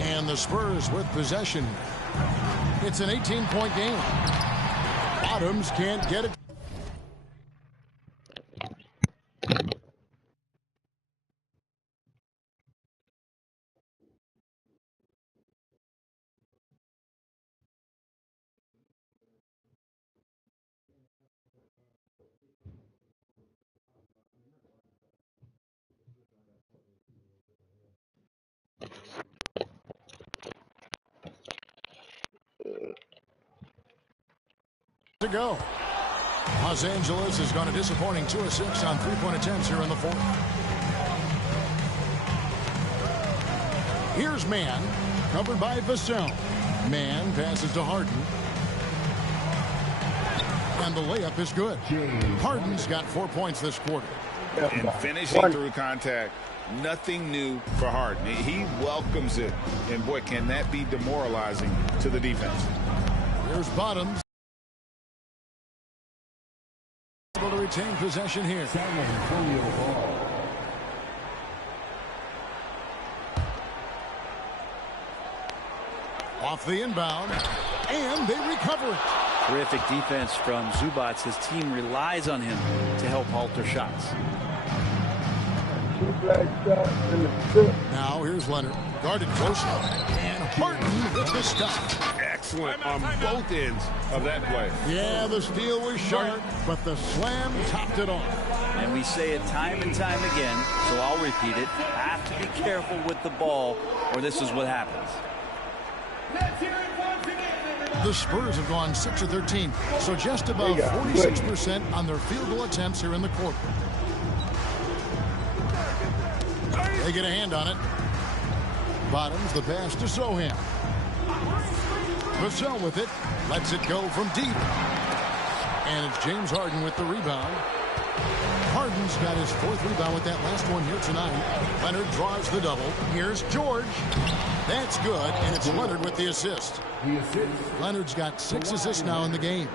And the Spurs with possession. It's an 18-point game. Bottoms can't get it. To go. Los Angeles has gone a disappointing 2 of 6 on 3-point attempts here in the fourth. Here's Mann, covered by Vassell. Mann passes to Harden. And the layup is good. Harden's got 4 points this quarter. And finishing through contact, nothing new for Harden. He welcomes it. And boy, can that be demoralizing to the defense. Here's Bottoms. Able to retain possession here. Off the inbound, and they recover it. Terrific defense from Zubac. His team relies on him to help alter shots. Now here's Leonard, guarded closely, and Harden with the stop. Excellent on both ends of that play. Yeah, the steal was sharp, but the slam topped it off. And we say it time and time again, so I'll repeat it. Have to be careful with the ball, or this is what happens. The Spurs have gone 6 of 13, so just about 46% on their field goal attempts here in the quarter. They get a hand on it. Bottoms, the pass to Sohan. Vassell with it. Lets it go from deep. And it's James Harden with the rebound. Harden's got his 4th rebound with that last one here tonight. Leonard draws the double. Here's George. That's good, and it's Leonard with the assist. Leonard's got 6 assists now in the game.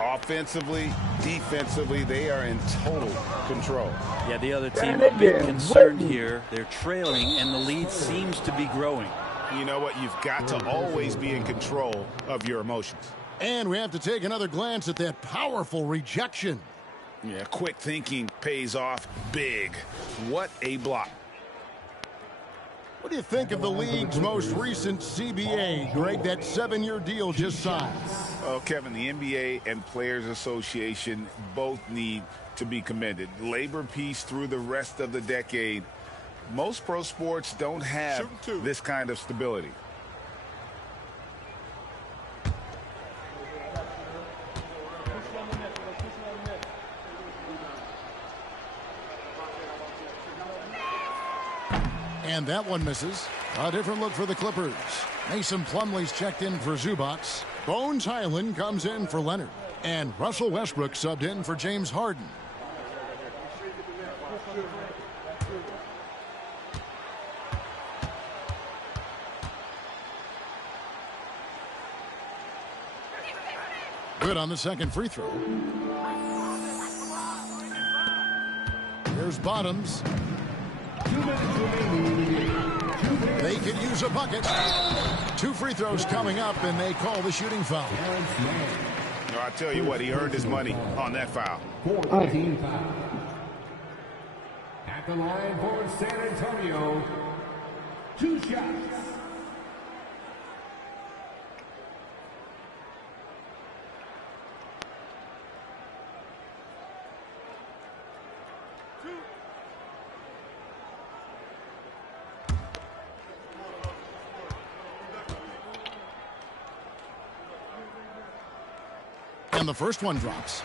Offensively, defensively, they are in total control. Yeah, the other team a bit concerned here. They're trailing, and the lead seems to be growing. You know what? You've got to always be in control of your emotions. And we have to take another glance at that powerful rejection. Yeah, quick thinking pays off big. What a block. What do you think of the league's most recent CBA, Greg? That 7-year deal just signed. Oh, Kevin, the NBA and Players Association both need to be commended. Labor peace through the rest of the decade. Most pro sports don't have this kind of stability. And that one misses. A different look for the Clippers. Mason Plumlee's checked in for Zubats. Bones Highland comes in for Leonard. And Russell Westbrook subbed in for James Harden. Good on the second free throw. Here's Bottoms. They could use a bucket. 2 free throws coming up, and they call the shooting foul. No, I tell you what, he earned his money on that foul. 14 foul. At the line for San Antonio, 2 shots. And the first one drops.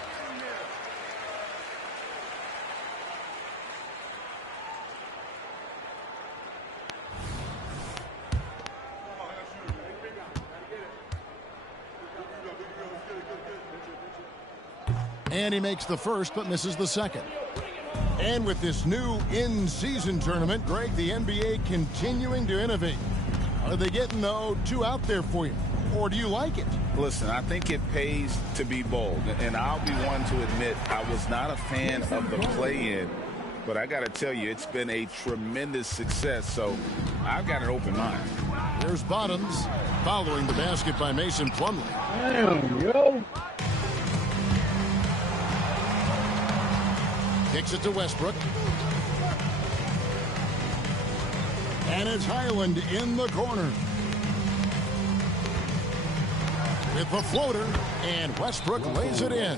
And he makes the first but misses the second. And with this new in-season tournament, Greg, the NBA continuing to innovate. Are they getting, though, too out there for you? Or do you like it? Listen, I think it pays to be bold. And I'll be one to admit I was not a fan of the play-in. But I got to tell you, it's been a tremendous success. So I've got an open mind. Here's Bottoms following the basket by Mason Plumlee. Damn, yo. Kicks it to Westbrook. And it's Highland in the corner. With the floater, and Westbrook lays it in.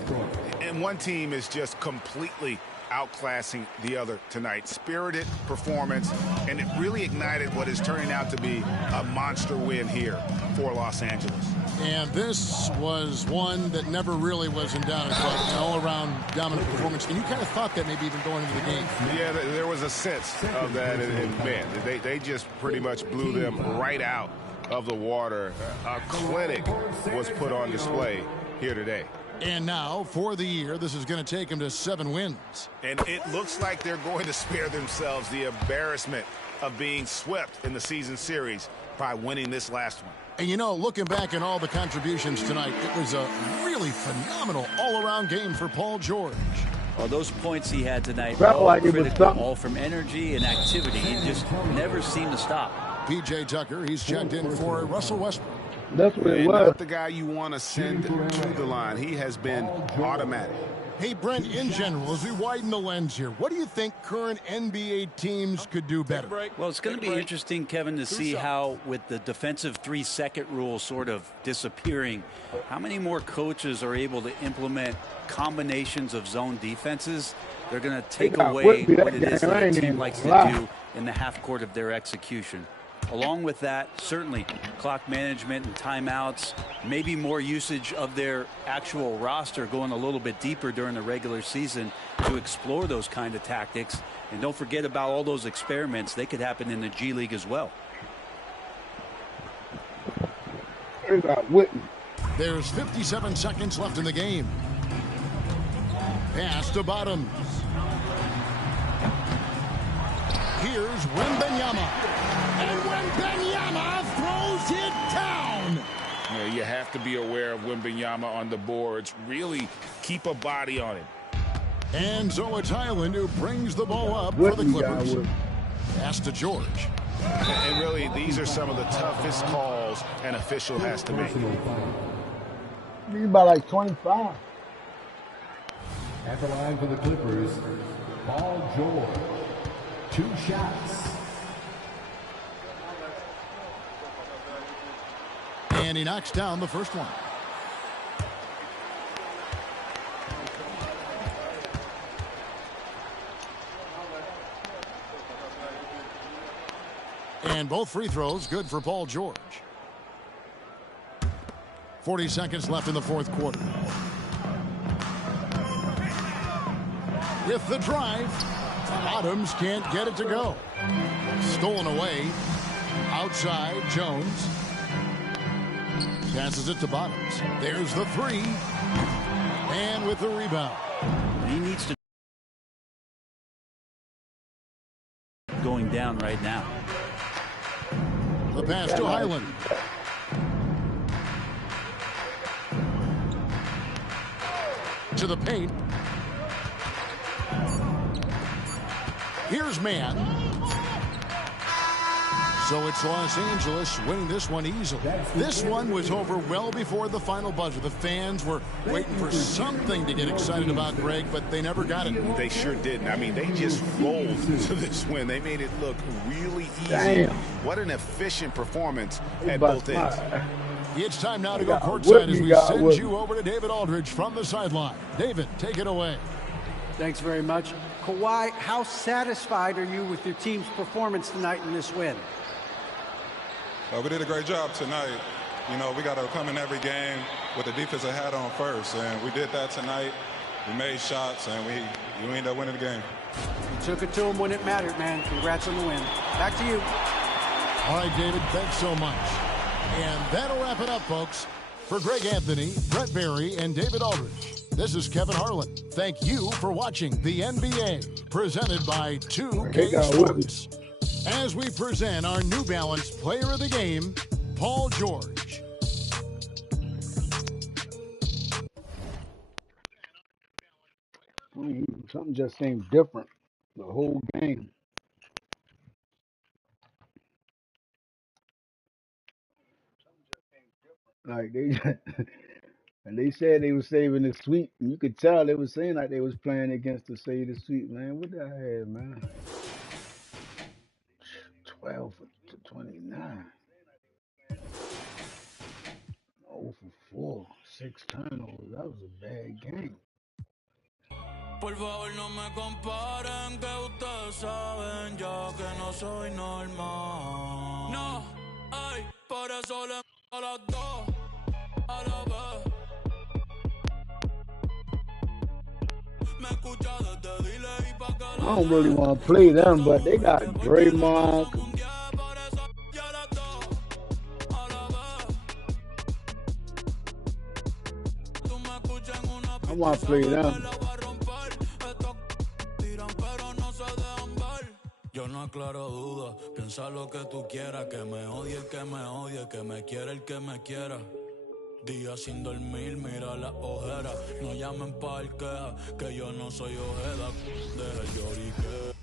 And one team is just completely outclassing the other tonight. Spirited performance, and it really ignited what is turning out to be a monster win here for Los Angeles. And this was one that never really was in doubt. It's like an all-around dominant performance. And you kind of thought that maybe even going into the game. Yeah, there was a sense of that. And man, they just pretty much blew them right out of the water. A clinic was put on display here today. And now, for the year, this is going to take them to 7 wins. And it looks like they're going to spare themselves the embarrassment of being swept in the season series by winning this last one. And, you know, looking back at all the contributions tonight, it was a really phenomenal all-around game for Paul George. Well, those points he had tonight, Felt all like it was critical, something. all from energy and activity. He just never seemed to stop. P.J. Tucker, he's checked in for Russell Westbrook. That's what it And was. not the guy you want to send to the line. He has been automatic. Hey, Brent, in general, as we widen the lens here, what do you think current NBA teams could do better? Well, it's going to be interesting, Kevin, to see how, with the defensive 3-second rule sort of disappearing, how many more coaches are able to implement combinations of zone defenses. They're going to take away what it is that a team likes to do in the half court of their execution. Along with that, certainly clock management and timeouts, maybe more usage of their actual roster going a little bit deeper during the regular season to explore those kind of tactics. And don't forget about all those experiments. They could happen in the G League as well. There's 57 seconds left in the game. Pass to Bottoms. Here's Wembanyama. And Wembanyama throws it down. You know, you have to be aware of Wembanyama on the boards. Really keep a body on him. And so it's Highland who brings the ball up for the Clippers. Pass to George. And really, these are some of the toughest calls an official has to make. He's about like 25. At the line for the Clippers, Paul George. 2 shots. And he knocks down the first one. And both free throws good for Paul George. 40 seconds left in the fourth quarter. With the drive, Adams can't get it to go. Stolen away. Outside, Jones. Passes it to Bottoms. There's the three. And with the rebound. He needs to going down right now. The pass to Highland. To the paint. Here's Mann. So it's Los Angeles winning this one easily. This one was over well before the final buzzer. The fans were waiting for something to get excited about, Greg, but they never got it. They sure didn't. I mean, they just rolled to this win. They made it look really easy. Damn. What an efficient performance at both ends. It's time now to go courtside as we send you over to David Aldridge from the sideline. David, take it away. Thanks very much. Kawhi, how satisfied are you with your team's performance tonight in this win? We did a great job tonight. You know, we got to come in every game with the defensive hat on first, and we did that tonight. We made shots, and we ended up winning the game. You took it to them when it mattered, man. Congrats on the win. Back to you. All right, David, thanks so much. And that'll wrap it up, folks. For Greg Anthony, Brett Barry, and David Aldridge, this is Kevin Harlan. Thank you for watching the NBA, presented by 2K Sports. As we present our New Balance Player of the Game, Paul George. Something just seems different the whole game. Like and they said they were saving the sweep. And you could tell they were saying like they was playing against the save the sweep, man. What the hell, man? 12 to 29. 0 for 4, 6 turnovers. That was a bad game. Por favor no me comparen que ustedes saben ya que no soy normal. No, ay, por eso le a las dos a la vez. Me escucha desde delay pa' que I don't really want to play them, but they got Draymond. I want to play them. Yo no aclaro dudas, piensa lo que tú quieras, que me odie el que me odie, que me quiera el que me quiera. Días sin dormir, mira las ojeras, no llamen parquea, que yo no soy ojeda, deja el llorique.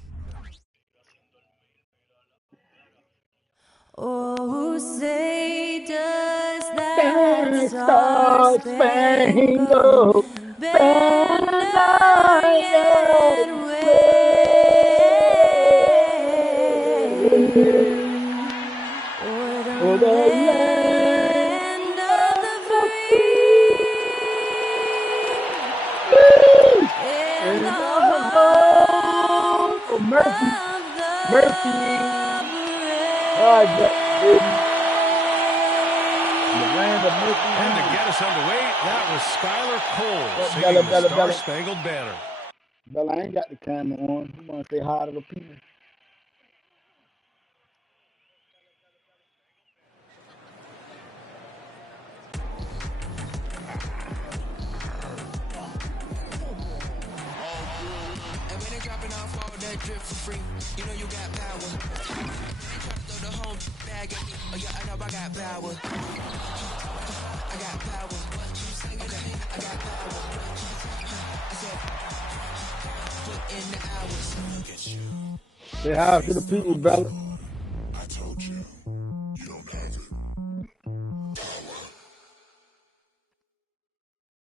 Oh, say does that star-spangled banner yet wave o'er the land of the free in the home of the And to get us underway, that was Skylar Cole singing the Star-Spangled Banner. Well, I ain't got the camera on. You want to say hi to the people? And when they dropping off all that drip for free, you know you got power. They try to throw the whole bag at me. Oh yeah, I know I got power. I got power. Okay, I got power. I said, put in the hours. Say hi to the people, brother. I told you, you don't have it.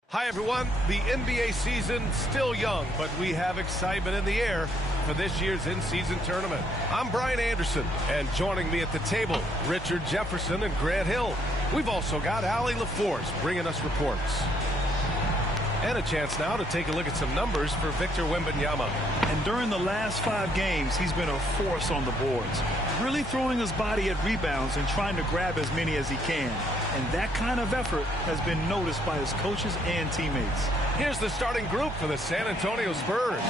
Hi, everyone. The NBA season still young, but we have excitement in the air for this year's in-season tournament. I'm Brian Anderson, and joining me at the table, Richard Jefferson and Grant Hill. We've also got Allie LaForce bringing us reports. And a chance now to take a look at some numbers for Victor Wembanyama. And during the last 5 games, he's been a force on the boards, really throwing his body at rebounds and trying to grab as many as he can. And that kind of effort has been noticed by his coaches and teammates. Here's the starting group for the San Antonio Spurs.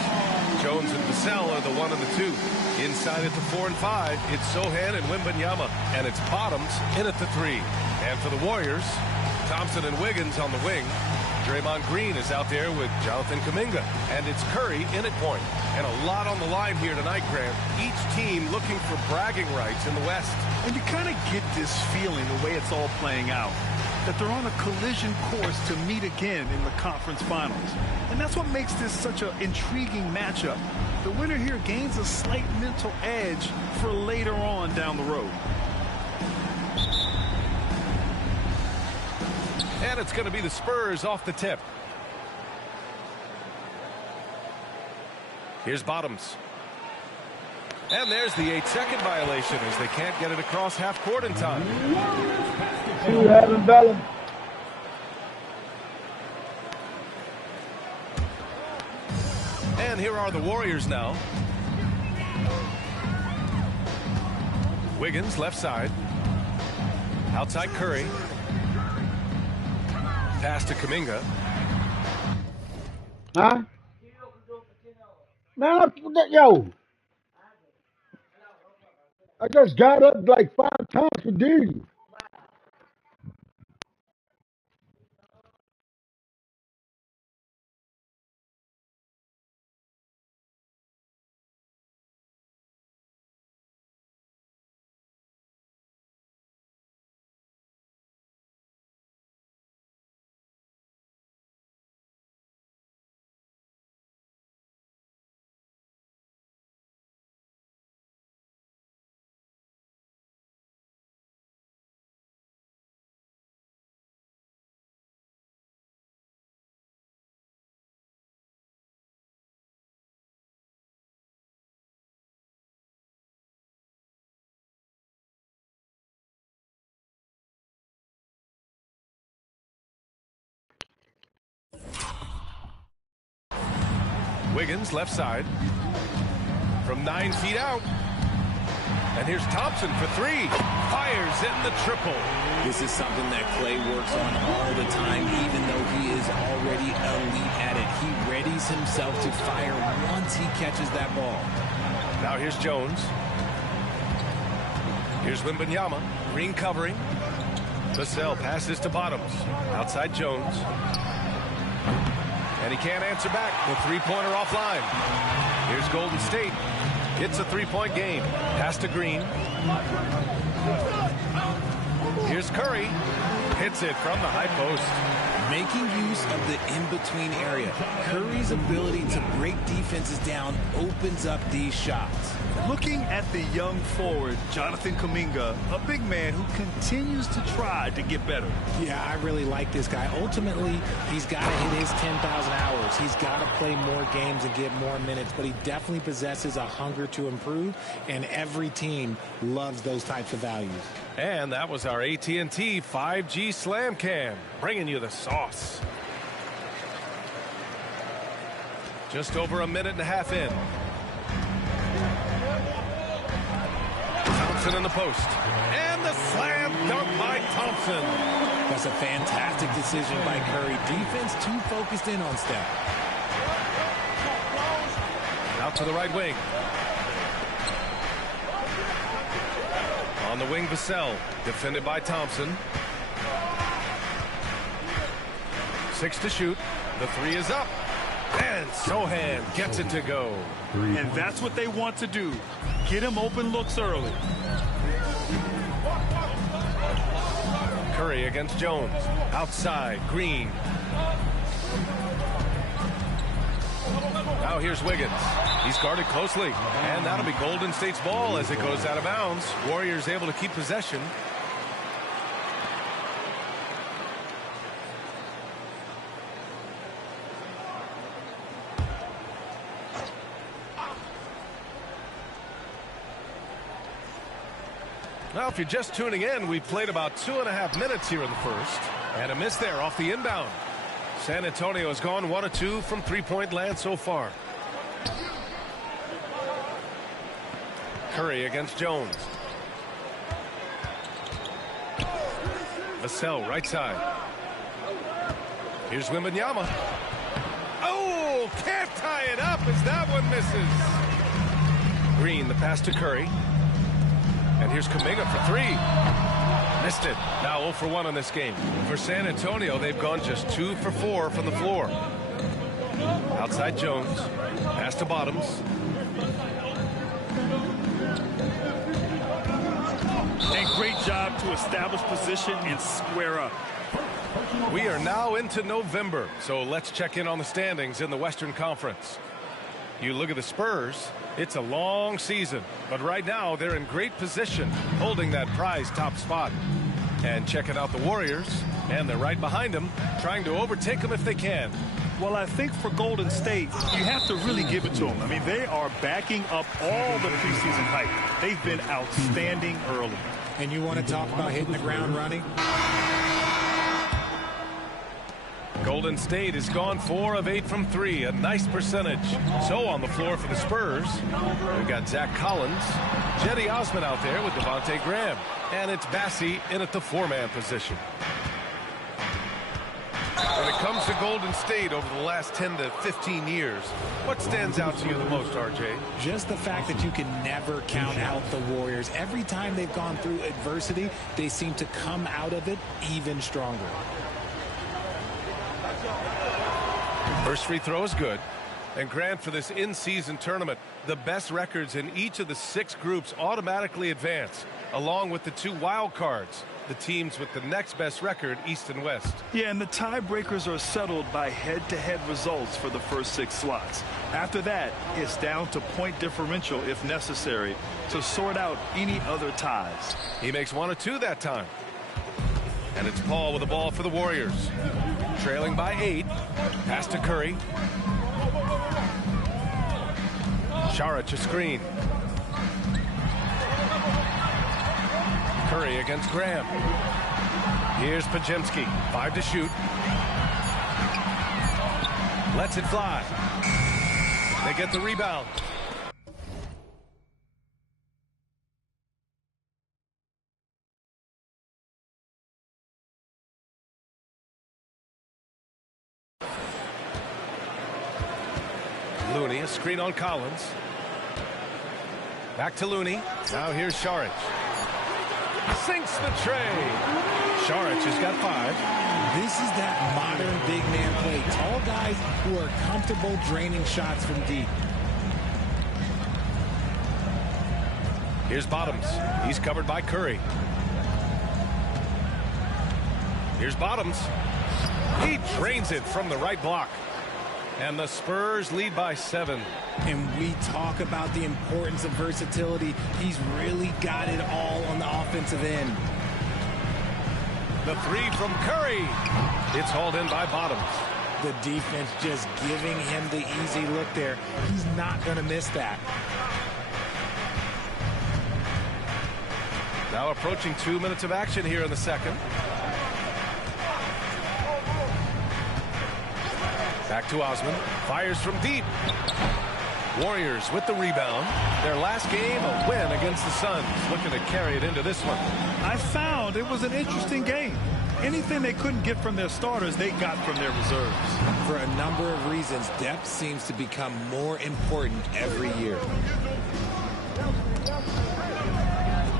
Jones and Vassell are the 1 and the 2. Inside at the 4 and 5, it's Sohan and Wembanyama. And it's Bottoms in at the 3. And for the Warriors, Thompson and Wiggins on the wing. Draymond Green is out there with Jonathan Kuminga. And it's Curry in at point. And a lot on the line here tonight, Grant. Each team looking for bragging rights in the West. And you kind of get this feeling the way it's all playing out, that they're on a collision course to meet again in the conference finals. And that's what makes this such an intriguing matchup. The winner here gains a slight mental edge for later on down the road. And it's going to be the Spurs off the tip. Here's Bottoms. And there's the 8-second violation as they can't get it across half court in time. And here are the Warriors now. Wiggins left side. Outside Curry. Pass to Kuminga. Huh? Man, yo. I just got up like 5 times for duty. Wiggins left side from 9 feet out. And here's Thompson for 3. Fires in the triple. This is something that Clay works on all the time, even though he is already elite at it. He readies himself to fire once he catches that ball. Now here's Jones. Here's Wembanyama. Green covering. Vassell passes to Bottoms. Outside Jones. And he can't answer back. The three-pointer offline. Here's Golden State. It's a three-point game. Pass to Green. Here's Curry. Hits it from the high post. Making use of the in-between area. Curry's ability to break defenses down opens up these shots. Looking at the young forward, Jonathan Kuminga, a big man who continues to try to get better. Yeah, I really like this guy. Ultimately, he's got to hit his 10,000 hours. He's got to play more games and get more minutes, but he definitely possesses a hunger to improve, and every team loves those types of values. And that was our AT&T 5G Slam Cam, bringing you the sauce. Just over a minute and a half in. Thompson in the post. And the slam dunk by Thompson. That's a fantastic decision by Curry. Defense too focused in on Steph. Out to the right wing. On the wing, Vassell. Defended by Thompson. 6 to shoot. The 3 is up. And Sohan gets it to go. And that's what they want to do. Get him open looks early. Curry against Jones. Outside, Green. Now here's Wiggins. He's guarded closely. And that'll be Golden State's ball as it goes out of bounds. Warriors able to keep possession. Well, if you're just tuning in, we've played about 2.5 minutes here in the first. And a miss there off the inbound. San Antonio has gone 1 of 2 from three-point land so far. Curry against Jones. Vassell right side. Here's Wembanyama. Oh, can't tie it up as that one misses. Green, the pass to Curry. And here's Kuminga for three. Missed it. Now 0 for 1 on this game. For San Antonio, they've gone just 2 for 4 from the floor. Outside Jones. Pass to Bottoms. A great job to establish position and square up. We are now into November, so let's check in on the standings in the Western Conference. You look at the Spurs, it's a long season, but right now they're in great position, holding that prized top spot. And checking out the Warriors, and they're right behind them, trying to overtake them if they can. Well, I think for Golden State, you have to really give it to them. I mean, they are backing up all the preseason hype. They've been outstanding early. And you want to talk about hitting the ground running? Golden State has gone 4 of 8 from 3, a nice percentage. So on the floor for the Spurs, we've got Zach Collins, Jetty Osman out there with Devontae Graham, and it's Bassey in at the 4-man position. When it comes to Golden State over the last 10 to 15 years, what stands out to you the most, RJ? Just the fact that you can never count out the Warriors. Every time they've gone through adversity, they seem to come out of it even stronger. First free throw is good. And Grant, for this in-season tournament, the best records in each of the 6 groups automatically advance, along with the 2 wild cards, the teams with the next best record, East and West. Yeah, and the tiebreakers are settled by head-to-head results for the first 6 slots. After that, it's down to point differential, if necessary, to sort out any other ties. He makes 1 of 2 that time. And it's Paul with the ball for the Warriors. Trailing by 8. Pass to Curry. Saric a screen. Curry against Graham. Here's Podziemski. 5 to shoot. Lets it fly. They get the rebound. Looney, a screen on Collins. Back to Looney. Now here's Saric. Sinks the tray. Saric has got 5. This is that modern big man play. Tall guys who are comfortable draining shots from deep. Here's Bottoms. He's covered by Curry. Here's Bottoms. He drains it from the right block. And the Spurs lead by 7. And we talk about the importance of versatility. He's really got it all on the offensive end. The 3 from Curry. It's hauled in by Bottoms. The defense just giving him the easy look there. He's not going to miss that. Now approaching 2 minutes of action here in the second. Back to Osman. Fires from deep. Warriors with the rebound. Their last game, a win against the Suns. Looking to carry it into this one. I found it was an interesting game. Anything they couldn't get from their starters, they got from their reserves. For a number of reasons, depth seems to become more important every year.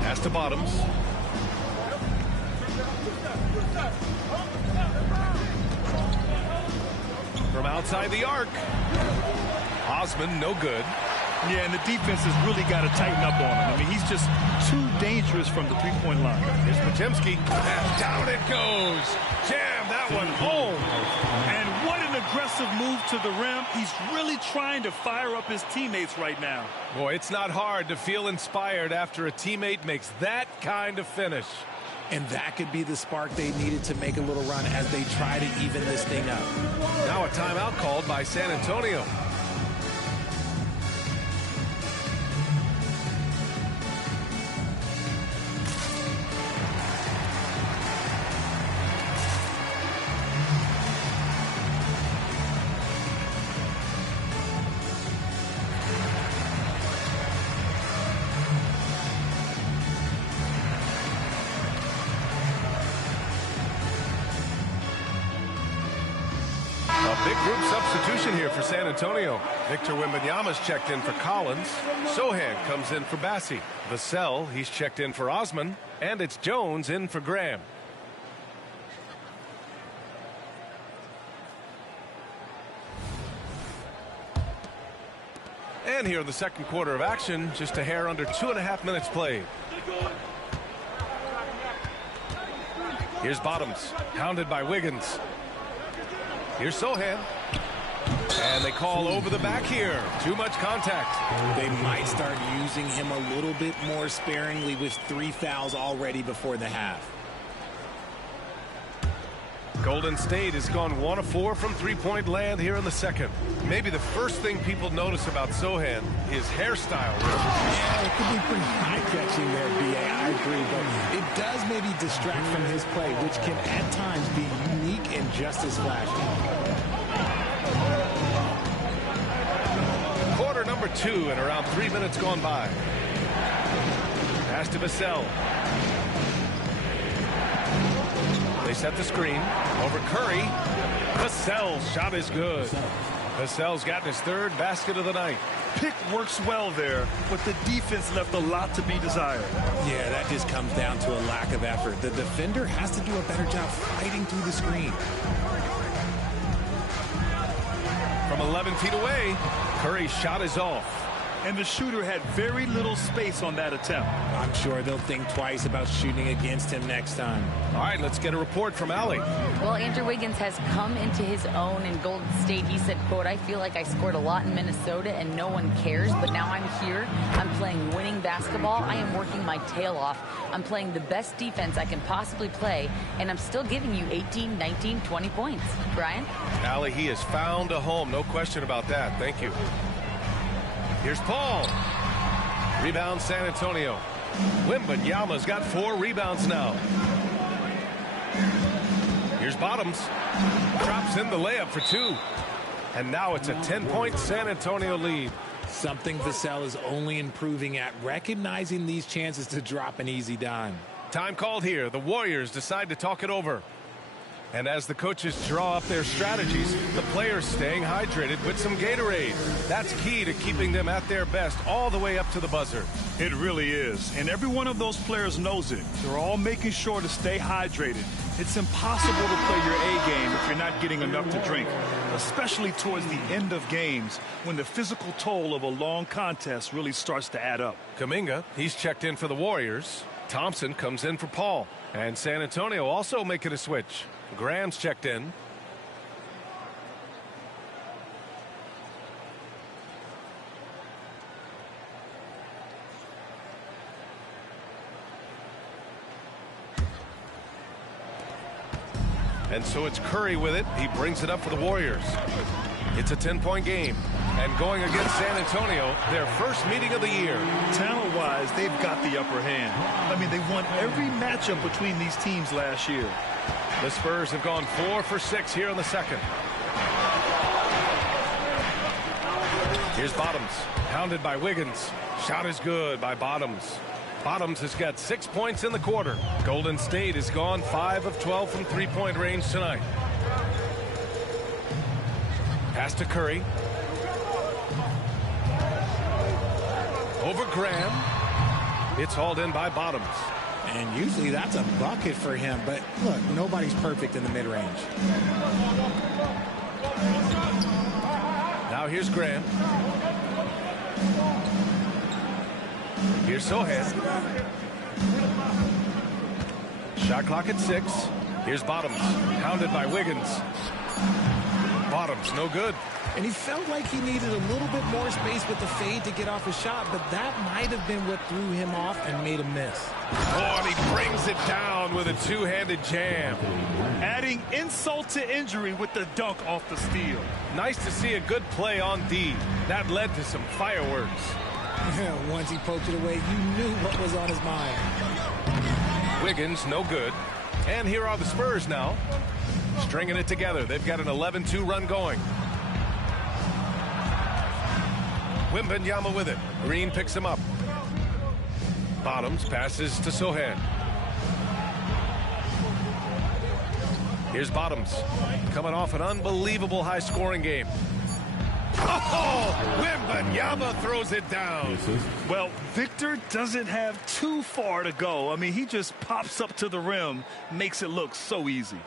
Pass to Bottoms. From outside the arc. Osman, no good. Yeah, and the defense has really got to tighten up on him. I mean, he's just too dangerous from the three-point line. Here's Podziemski, and down it goes. Jam that one home. And what an aggressive move to the rim. He's really trying to fire up his teammates right now. Boy, it's not hard to feel inspired after a teammate makes that kind of finish. And that could be the spark they needed to make a little run as they try to even this thing up. Now a timeout called by San Antonio. big group substitution here for San Antonio. Victor Wembanyama's checked in for Collins. Sohan comes in for Bassi. Vassell, he's checked in for Osman. And it's Jones in for Graham. And here in the second quarter of action, just a hair under 2.5 minutes played. Here's Bottoms, hounded by Wiggins. Here's Sohan. And they call over the back here. Too much contact. They might start using him a little bit more sparingly with 3 fouls already before the half. Golden State has gone 1 of 4 from three-point land here in the second. Maybe the first thing people notice about Sohan, his hairstyle. Yeah, it could be pretty eye-catching there, B.A. I agree, but it does maybe distract from his play, which can at times be unique and just as flashy. Quarter number 2 and around 3 minutes gone by. Pass to Vassell. They set the screen over Curry. Vassell's shot is good. Vassell's gotten his 3rd basket of the night. Pick works well there, but the defense left a lot to be desired. Yeah, that just comes down to a lack of effort. The defender has to do a better job fighting through the screen. From 11 feet away, Curry's shot is off. And the shooter had very little space on that attempt. I'm sure they'll think twice about shooting against him next time. All right, let's get a report from Allie. Well, Andrew Wiggins has come into his own in Golden State. He said, quote, "I feel like I scored a lot in Minnesota and no one cares, but now I'm here. I'm playing winning basketball. I am working my tail off. I'm playing the best defense I can possibly play, and I'm still giving you 18, 19, 20 points." Brian? Allie, he has found a home. No question about that. Thank you. Here's Paul. Rebound San Antonio. Wembanyama's got 4 rebounds now. Here's Bottoms. Drops in the layup for 2. And now it's a 10-point San Antonio lead. Something Vassell is only improving at, recognizing these chances to drop an easy dime. Time called here. The Warriors decide to talk it over. And as the coaches draw up their strategies, the players staying hydrated with some Gatorade. That's key to keeping them at their best all the way up to the buzzer. It really is. And every one of those players knows it. They're all making sure to stay hydrated. It's impossible to play your A game if you're not getting enough to drink, especially towards the end of games when the physical toll of a long contest really starts to add up. Kuminga, he's checked in for the Warriors. Thompson comes in for Paul. And San Antonio also making a switch. Graham's checked in. And so it's Curry with it. He brings it up for the Warriors. It's a 10-point game. And going against San Antonio, their first meeting of the year. Talent-wise, they've got the upper hand. I mean, they won every matchup between these teams last year. The Spurs have gone 4 for 6 here in the second. Here's Bottoms, hounded by Wiggins. Shot is good by Bottoms. Bottoms has got 6 points in the quarter. Golden State has gone 5 of 12 from three-point range tonight. Pass to Curry. Over Graham. It's hauled in by Bottoms. And usually that's a bucket for him, but look, nobody's perfect in the mid-range. Now here's Graham. Here's Sohan. Shot clock at 6. Here's Bottoms, hounded by Wiggins. Bottoms, no good. And he felt like he needed a little bit more space with the fade to get off his shot, but that might have been what threw him off and made him miss. Oh, and he brings it down with a two-handed jam. Adding insult to injury with the dunk off the steal. Nice to see a good play on D. That led to some fireworks. Once he poked it away, you knew what was on his mind. Wiggins, no good. And here are the Spurs now. Stringing it together. They've got an 11-2 run going. Wembanyama with it. Green picks him up. Bottoms passes to Sohan. Here's Bottoms, coming off an unbelievable high-scoring game. Oh, Wembanyama throws it down. Well, Victor doesn't have too far to go. I mean, he just pops up to the rim, makes it look so easy.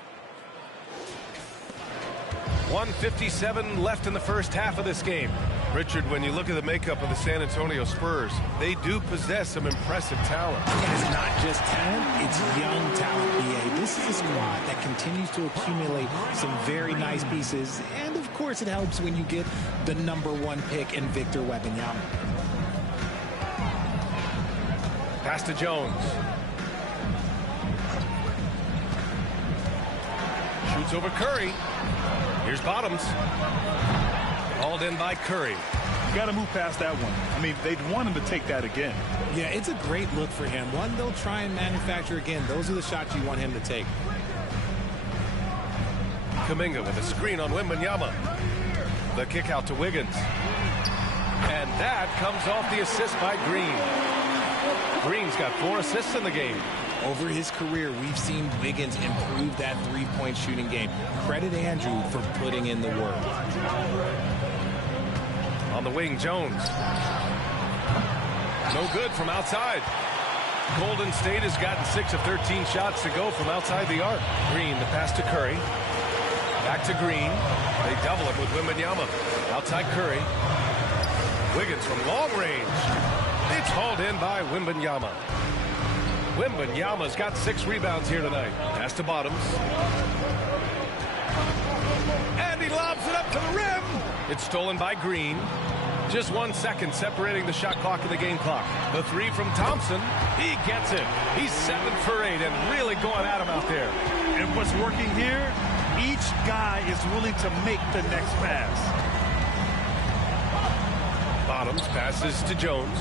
1:57 left in the first half of this game. Richard, when you look at the makeup of the San Antonio Spurs, they do possess some impressive talent. And it's not just talent, it's young talent, BA. This is a squad that continues to accumulate some very nice pieces. And, of course, it helps when you get the #1 pick in Victor Wembanyama. Pass to Jones. Shoots over Curry. Here's Bottoms. Hauled in by Curry. You got to move past that one. I mean, they'd want him to take that again. Yeah, it's a great look for him. One they'll try and manufacture again. Those are the shots you want him to take. Kuminga with a screen on Wembanyama. The kick out to Wiggins. And that comes off the assist by Green. Green's got 4 assists in the game. Over his career, we've seen Wiggins improve that three-point shooting game. Credit Andrew for putting in the work. On the wing, Jones. No good from outside. Golden State has gotten 6 of 13 shots to go from outside the arc. Green, the pass to Curry. Back to Green. They double him with Wembanyama. Outside Curry. Wiggins from long range. It's hauled in by Wembanyama. Wembanyama's got 6 rebounds here tonight. Pass to Bottoms. And he lobs it up to the rim. It's stolen by Green. Just 1 second separating the shot clock and the game clock. The 3 from Thompson. He gets it. He's 7 for 8 and really going at him out there. And what's working here, each guy is willing to make the next pass. Bottoms passes to Jones.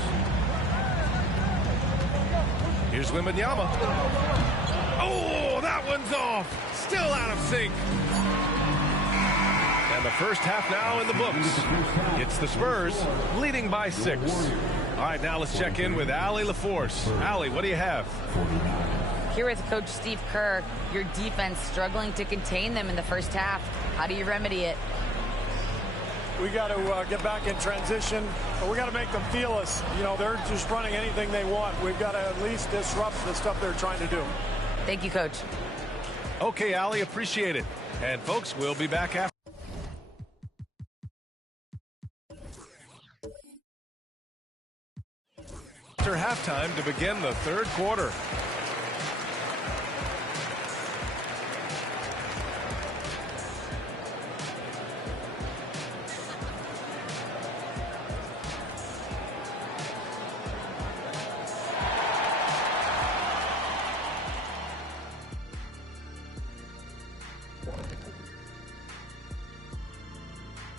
Here's Wembanyama. Oh, that one's off. Still out of sync. And the first half now in the books. It's the Spurs leading by 6. All right, now let's check in with Allie LaForce. Allie, what do you have? Here with Coach Steve Kerr, your defense struggling to contain them in the first half. How do you remedy it? We got to get back in transition, but we got to make them feel us. You know, they're just running anything they want. We've got to at least disrupt the stuff they're trying to do. Thank you, Coach. Okay, Allie, appreciate it. And, folks, we'll be back after halftime to begin the third quarter.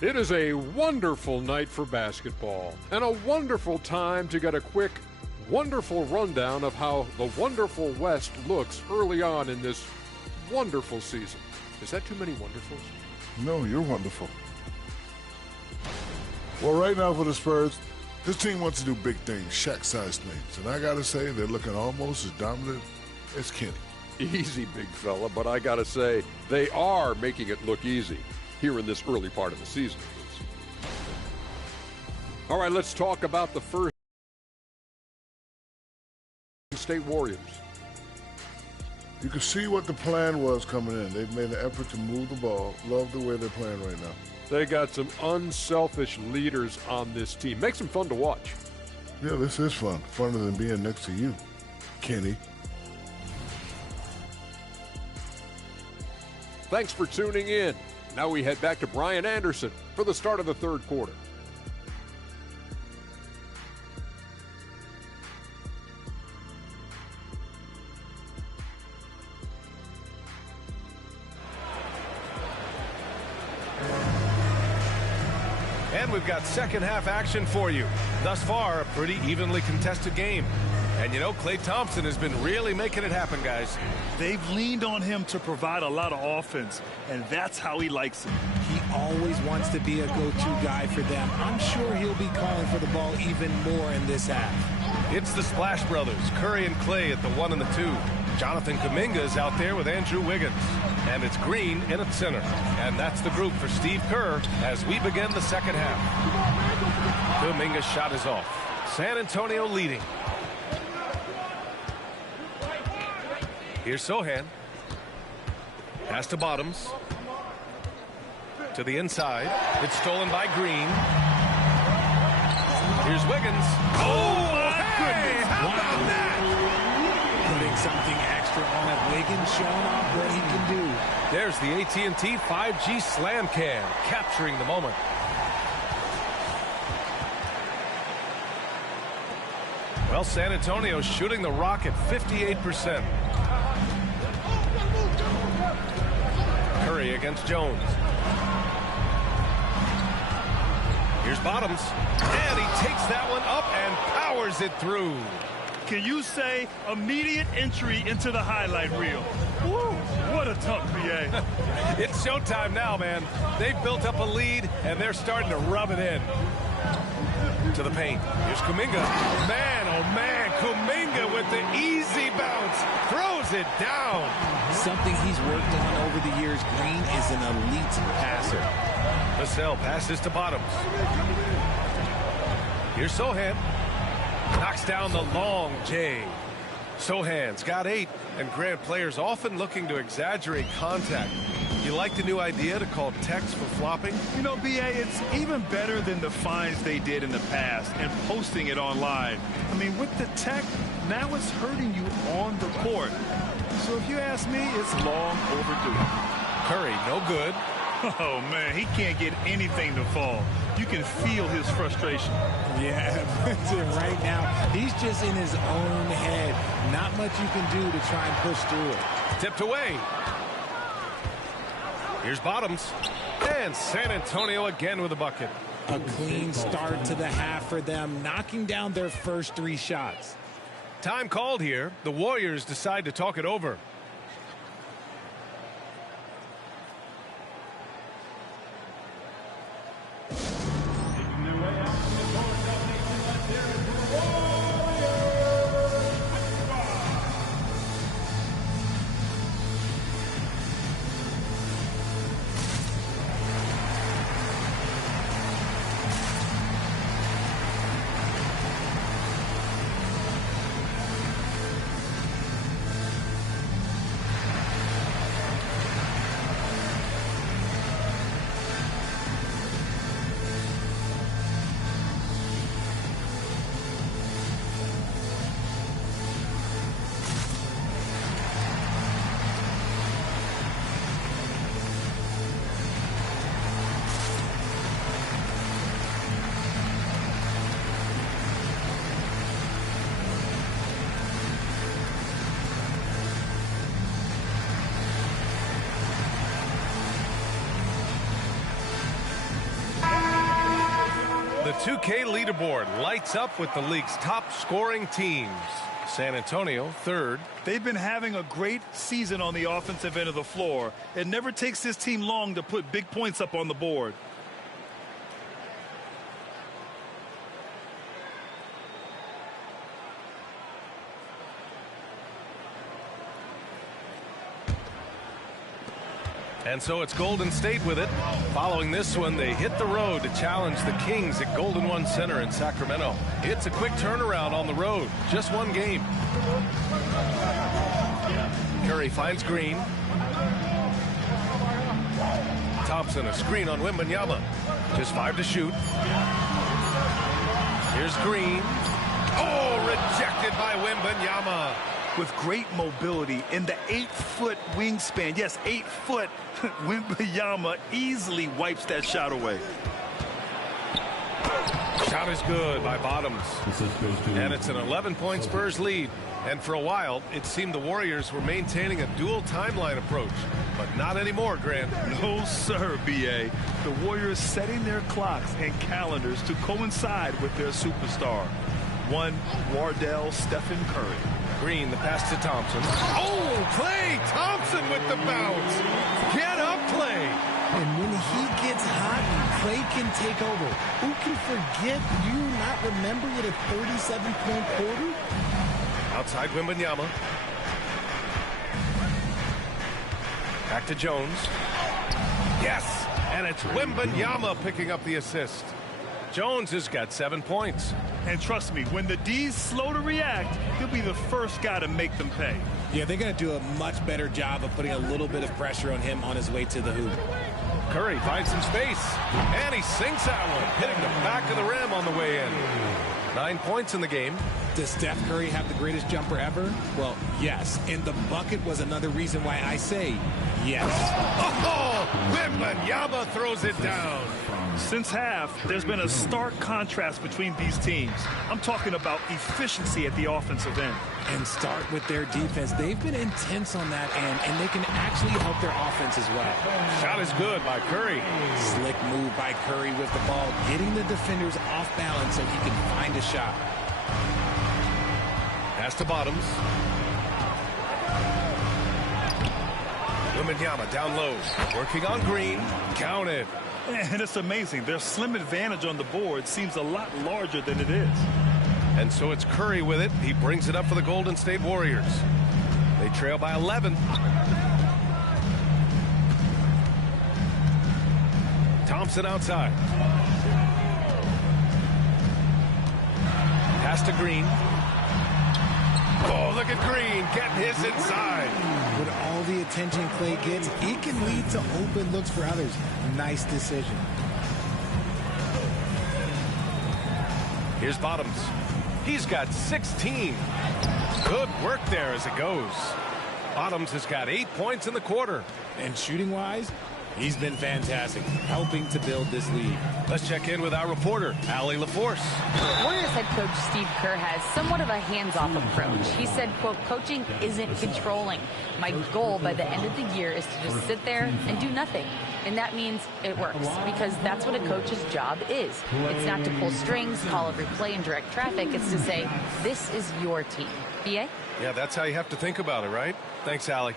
It is a wonderful night for basketball and a wonderful time to get a quick, wonderful rundown of how the wonderful West looks early on in this wonderful season. Is that too many wonderfuls? No, you're wonderful. Well, right now for the Spurs, this team wants to do big things, Shaq-sized things. And I got to say, they're looking almost as dominant as Kenny. Easy, big fella, but I got to say, they are making it look easy here in this early part of the season. All right, let's talk about the first State Warriors. You can see what the plan was coming in. They've made an effort to move the ball. Love the way they're playing right now. They got some unselfish leaders on this team. Makes them fun to watch. Yeah, this is fun. Funner than being next to you, Kenny. Thanks for tuning in. Now we head back to Brian Anderson for the start of the third quarter. And we've got second half action for you. Thus far, a pretty evenly contested game. And you know, Klay Thompson has been really making it happen, guys. They've leaned on him to provide a lot of offense, and that's how he likes it. He always wants to be a go-to guy for them. I'm sure he'll be calling for the ball even more in this half. It's the Splash Brothers, Curry and Klay at the 1 and the 2. Jonathan Kuminga is out there with Andrew Wiggins. And it's Green in at center. And that's the group for Steve Kerr as we begin the second half. Kuminga's shot is off. San Antonio leading. Here's Sohan. Pass to Bottoms. To the inside. It's stolen by Green. Here's Wiggins. Oh, my goodness. How about that? Putting something extra on it. Wiggins showing off what he can do. There's the AT&T 5G Slam Cam, capturing the moment. Well, San Antonio shooting the rock at 58%. Curry against Jones. Here's Bottoms. And he takes that one up and powers it through. Can you say immediate entry into the highlight reel? Woo, what a tough BA. It's showtime now, man. They've built up a lead, and they're starting to rub it in. To the paint. Here's Kuminga. Man, oh man, Kuminga with the easy bounce. Throws it down. Something he's worked on over the years. Green is an elite passer. Vassell passes to Bottoms. Here's Sohan. Knocks down the long J. Sohan's got 8, and Grant players often looking to exaggerate contact. You like the new idea to call techs for flopping? You know, BA, it's even better than the fines they did in the past and posting it online. I mean, with the tech, now it's hurting you on the court. So if you ask me, it's long overdue. Curry, no good. Oh, man, he can't get anything to fall. You can feel his frustration. Yeah, right now, he's just in his own head. Not much you can do to try and push through it. Tipped away. Here's Bottoms. And San Antonio again with a bucket. A clean start to the half for them, knocking down their first 3 shots. Time called here. The Warriors decide to talk it over. The 2K leaderboard lights up with the league's top scoring teams. San Antonio, 3rd. They've been having a great season on the offensive end of the floor. It never takes this team long to put big points up on the board. And so it's Golden State with it. Following this one, they hit the road to challenge the Kings at Golden One Center in Sacramento. It's a quick turnaround on the road. Just one game. Curry finds Green. Thompson, a screen on Wembanyama. Just 5 to shoot. Here's Green. Oh, rejected by Wembanyama. With great mobility in the 8-foot wingspan. Yes, 8 foot. Wembanyama easily wipes that shot away. Shot is good by Bottoms. And it's an 11-point Spurs lead. And for a while, it seemed the Warriors were maintaining a dual timeline approach. But not anymore, Grant. No, sir, B.A. The Warriors setting their clocks and calendars to coincide with their superstar. One Wardell Stephen Curry. Green, the pass to Thompson. Oh, Klay Thompson with the bounce. Get up, Klay. And when he gets hot, Klay can take over. Who can forget you not remembering it a 37-point quarter? Outside Wembanyama. Back to Jones. Yes, and it's Wembanyama picking up the assist. Jones has got 7 points. And trust me, when the D's slow to react, he'll be the first guy to make them pay. Yeah, they're going to do a much better job of putting a little bit of pressure on him on his way to the hoop. Curry finds some space, and he sinks that one, hitting the back of the rim on the way in. 9 points in the game. Does Steph Curry have the greatest jumper ever? Well, yes. And the bucket was another reason why I say yes. Oh, Wembanyama throws it down. Since half, there's been a stark contrast between these teams. I'm talking about efficiency at the offensive end. And start with their defense. They've been intense on that end, and they can actually help their offense as well. Shot is good by Curry. Slick move by Curry with the ball, getting the defenders off balance so he can find a shot. Pass to Bottoms. Wembanyama down low, working on Green. Counted. And it's amazing. Their slim advantage on the board seems a lot larger than it is. And so it's Curry with it. He brings it up for the Golden State Warriors. They trail by 11. Thompson outside. Pass to Green. Oh, look at Green getting his inside. With all the attention Clay gets, it can lead to open looks for others. Nice decision. Here's Bottoms. He's got 16. Good work there as it goes. Bottoms has got 8 points in the quarter. And shooting-wise, he's been fantastic, helping to build this lead. Let's check in with our reporter, Allie LaForce. Warriors head coach Steve Kerr has somewhat of a hands-off approach. He said, quote, coaching isn't controlling. My goal by the end of the year is to just sit there and do nothing. And that means it works, because that's what a coach's job is. It's not to pull strings, call every play, and direct traffic. It's to say, this is your team. BA? Yeah, that's how you have to think about it, right? Thanks, Allie.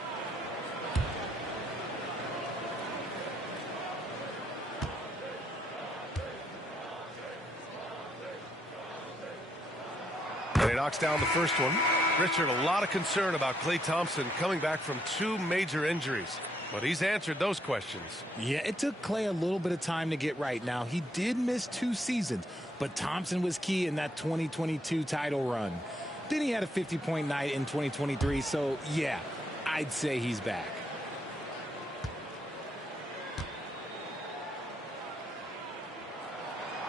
And he knocks down the first one. Richard, a lot of concern about Klay Thompson coming back from 2 major injuries. But he's answered those questions. Yeah, it took Klay a little bit of time to get right. Now, he did miss 2 seasons, but Thompson was key in that 2022 title run. Then he had a 50-point night in 2023, so yeah, I'd say he's back.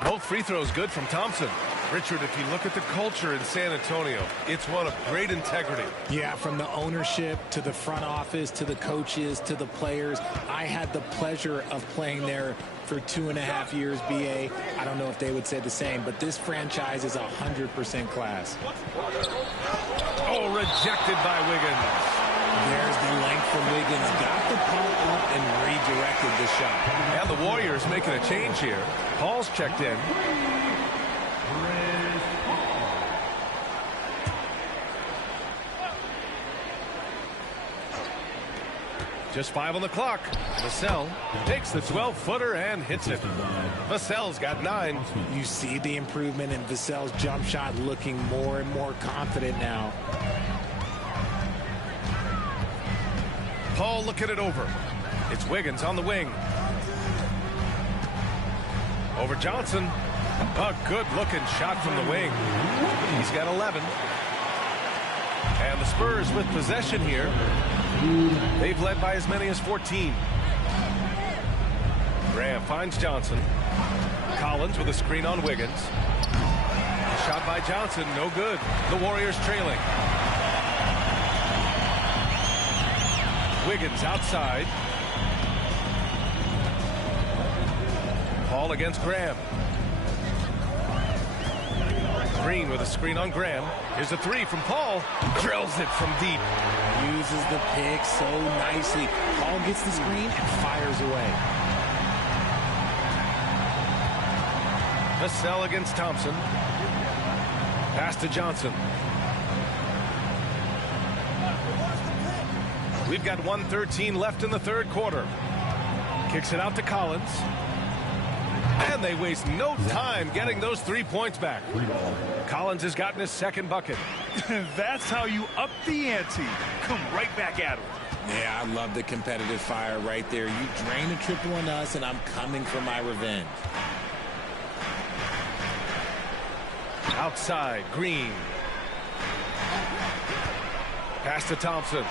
Both free throws good from Thompson. Richard, if you look at the culture in San Antonio, it's one of great integrity. Yeah, from the ownership to the front office to the coaches to the players. I had the pleasure of playing there for 2.5 years, BA. I don't know if they would say the same, but this franchise is 100% class. Oh, rejected by Wiggins. There's the length from Wiggins. Got the pull up and redirected the shot. And the Warriors making a change here. Paul's checked in. Just 5 on the clock. Vassell takes the 12-footer and hits it. Vassell's got 9. You see the improvement in Vassell's jump shot, looking more and more confident now. Paul looking it over. It's Wiggins on the wing. Over Johnson. A good-looking shot from the wing. He's got 11. And the Spurs with possession here. They've led by as many as 14. Graham finds Johnson. Collins with a screen on Wiggins. Shot by Johnson, no good. The Warriors trailing. Wiggins outside. Paul against Graham. Green with a screen on Graham. Here's a 3 from Paul. Drills it from deep. Uses the pick so nicely. Paul gets the screen and fires away. Vassell against Thompson. Pass to Johnson. We've got 1:13 left in the third quarter. Kicks it out to Collins. And they waste no time getting those 3 points back. Collins has gotten his second bucket. That's how you up the ante. Come right back at him. Yeah, I love the competitive fire right there. You drain a triple on us, and I'm coming for my revenge. Outside, Green. Pass to Thompson.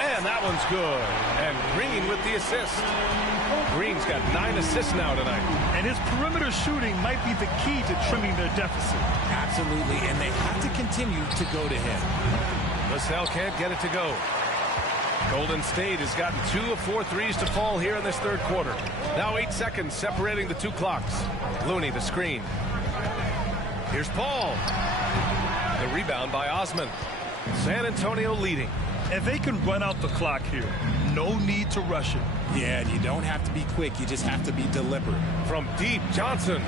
And that one's good. And Green with the assist. Green's got 9 assists now tonight. And his perimeter shooting might be the key to trimming their deficit. Absolutely, and they have to continue to go to him. Vassell can't get it to go. Golden State has gotten 2 of 4 threes to fall here in this third quarter. Now 8 seconds separating the two clocks. Looney, the screen. Here's Paul. The rebound by Osman. San Antonio leading. And they can run out the clock here. No need to rush it. Yeah, and you don't have to be quick. You just have to be deliberate. From deep, Johnson.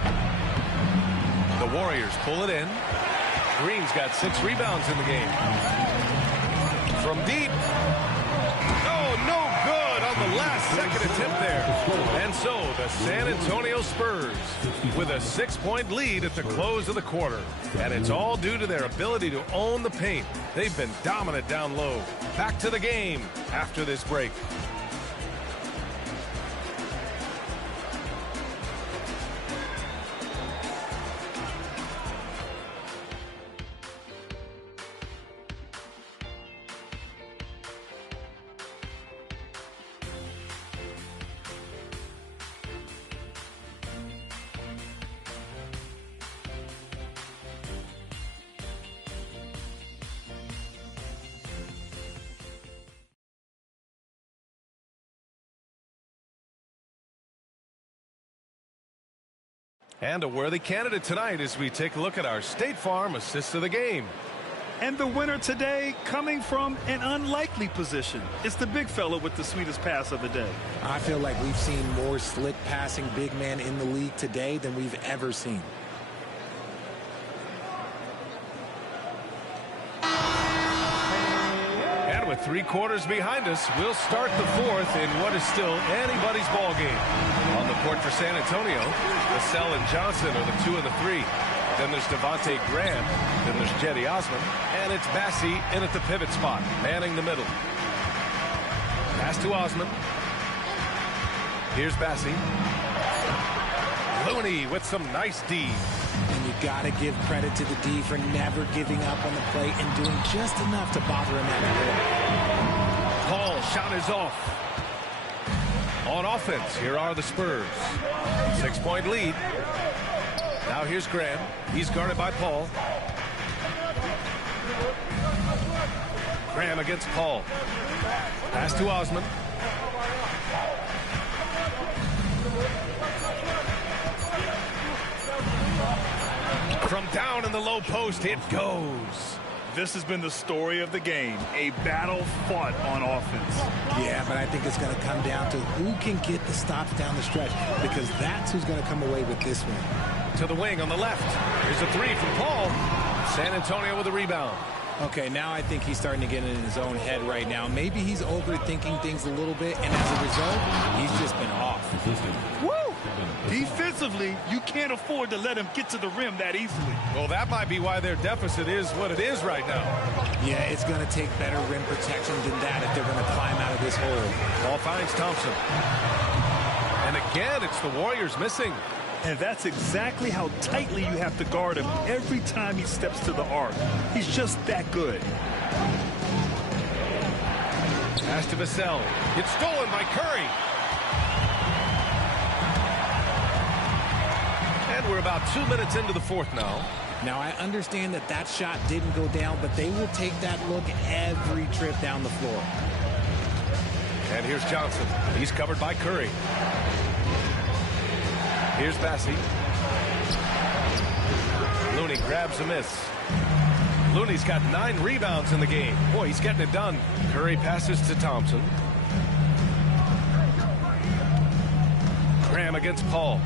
The Warriors pull it in. Green's got 6 rebounds in the game. From deep. Oh, no good on the last second attempt there. And so the San Antonio Spurs with a 6-point lead at the close of the quarter. And it's all due to their ability to own the paint. They've been dominant down low. Back to the game after this break. And a worthy candidate tonight as we take a look at our State Farm assist of the game. And the winner today coming from an unlikely position. It's the big fella with the sweetest pass of the day. I feel like we've seen more slick passing big man in the league today than we've ever seen. And with 3 quarters behind us, we'll start the fourth in what is still anybody's ball game. On the court for San Antonio, Vassell and Johnson are the 2 and the 3. Then there's Devontae Graham. Then there's Jetty Osman. And it's Bassey in at the pivot spot, manning the middle. Pass to Osman. Here's Bassey. Looney with some nice D. And you got to give credit to the D for never giving up on the play and doing just enough to bother him at the rim. Paul shot is off. On offense, here are the Spurs. 6-point lead. Now here's Graham. He's guarded by Paul. Graham against Paul. Pass to Osman. From down in the low post, it goes. This has been the story of the game. A battle fought on offense. Yeah, but I think it's going to come down to who can get the stops down the stretch, because that's who's going to come away with this one. To the wing on the left. Here's a 3 from Paul. San Antonio with a rebound. Okay, now I think he's starting to get in his own head right now. Maybe he's overthinking things a little bit, and as a result, he's just been off. Woo! Defensively, you can't afford to let him get to the rim that easily. Well, that might be why their deficit is what it is right now. Yeah, it's going to take better rim protection than that if they're going to climb out of this hole. Ball finds Thompson. And again, it's the Warriors missing. And that's exactly how tightly you have to guard him every time he steps to the arc. He's just that good. Pass to Vassell. It's stolen by Curry. And we're about 2 minutes into the fourth now. Now, I understand that that shot didn't go down, but they will take that look every trip down the floor. And here's Johnson. He's covered by Curry. Here's Bassey. Looney grabs a miss. Looney's got 9 rebounds in the game. Boy, he's getting it done. Curry passes to Thompson. Graham against Paul.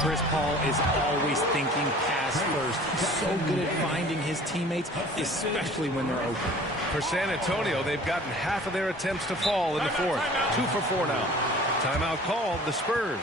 Chris Paul is always thinking pass first. He's so good at finding his teammates, especially when they're open. For San Antonio, they've gotten half of their attempts to fall in the fourth. 2 for 4 now. Timeout called, the Spurs.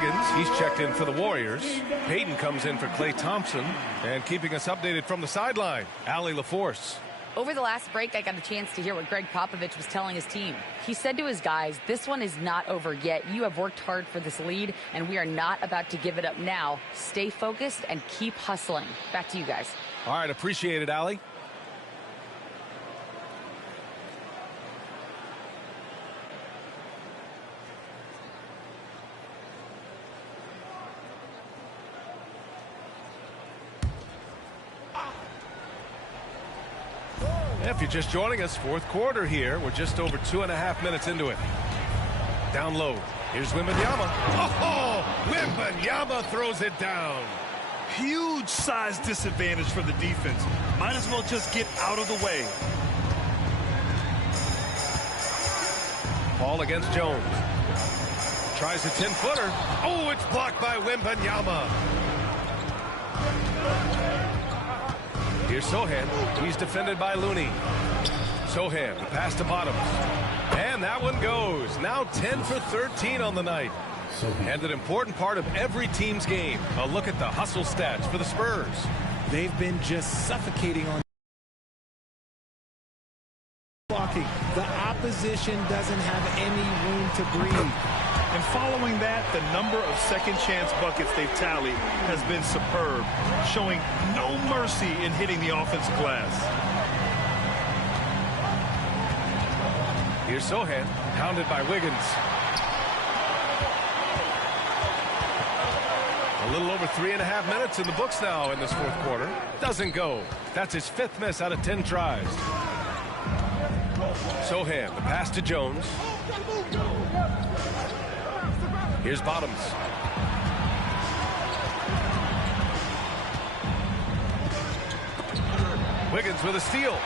Wiggins. He's checked in for the Warriors. Payton comes in for Klay Thompson. And keeping us updated from the sideline, Allie LaForce. Over the last break, I got a chance to hear what Greg Popovich was telling his team. He said to his guys, this one is not over yet. You have worked hard for this lead, and we are not about to give it up now. Stay focused and keep hustling. Back to you guys. All right, appreciate it, Allie. If you're just joining us, fourth quarter here. We're just over 2.5 minutes into it. Down low. Here's Wembanyama. Oh, Wembanyama throws it down. Huge size disadvantage for the defense. Might as well just get out of the way. Paul against Jones. Tries a 10-footer. Oh, it's blocked by Wembanyama. Here's Sohan. He's defended by Looney. Sohan, the pass to Bottoms. And that one goes. Now 10 for 13 on the night. And an important part of every team's game. A look at the hustle stats for the Spurs. They've been just suffocating on blocking. The opposition doesn't have any room to breathe. And following that, the number of second chance buckets they've tallied has been superb, showing no mercy in hitting the offensive glass. Here's Sohan, pounded by Wiggins. A little over 3.5 minutes in the books now in this fourth quarter. Doesn't go. That's his 5th miss out of 10 tries. Sohan, the pass to Jones. Here's Bottoms. Wiggins with a steal.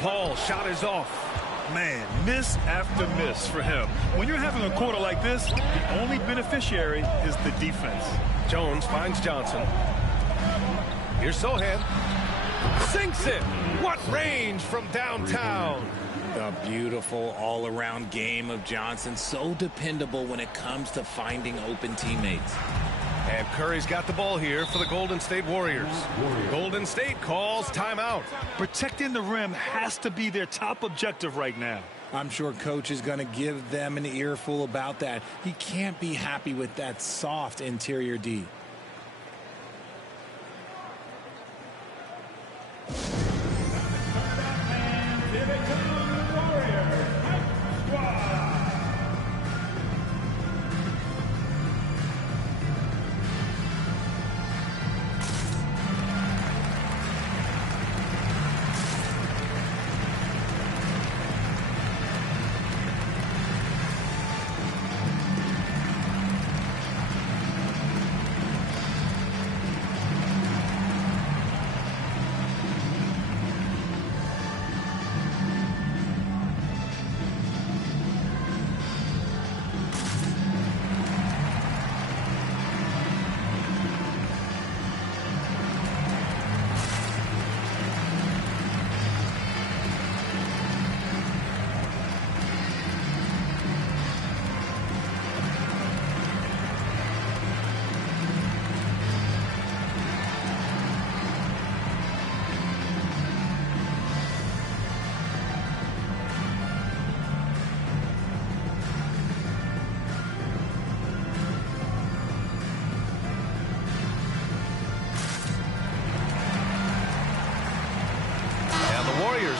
Paul shot is off. Man, miss after miss for him. When you're having a quarter like this, the only beneficiary is the defense. Jones finds Johnson. Here's Sohan. Sinks it. What range from downtown. A beautiful all-around game of Johnson. So dependable when it comes to finding open teammates. And Curry's got the ball here for the Golden State Warriors. Golden State calls timeout. Protecting the rim has to be their top objective right now. I'm sure coach is going to give them an earful about that. He can't be happy with that soft interior D.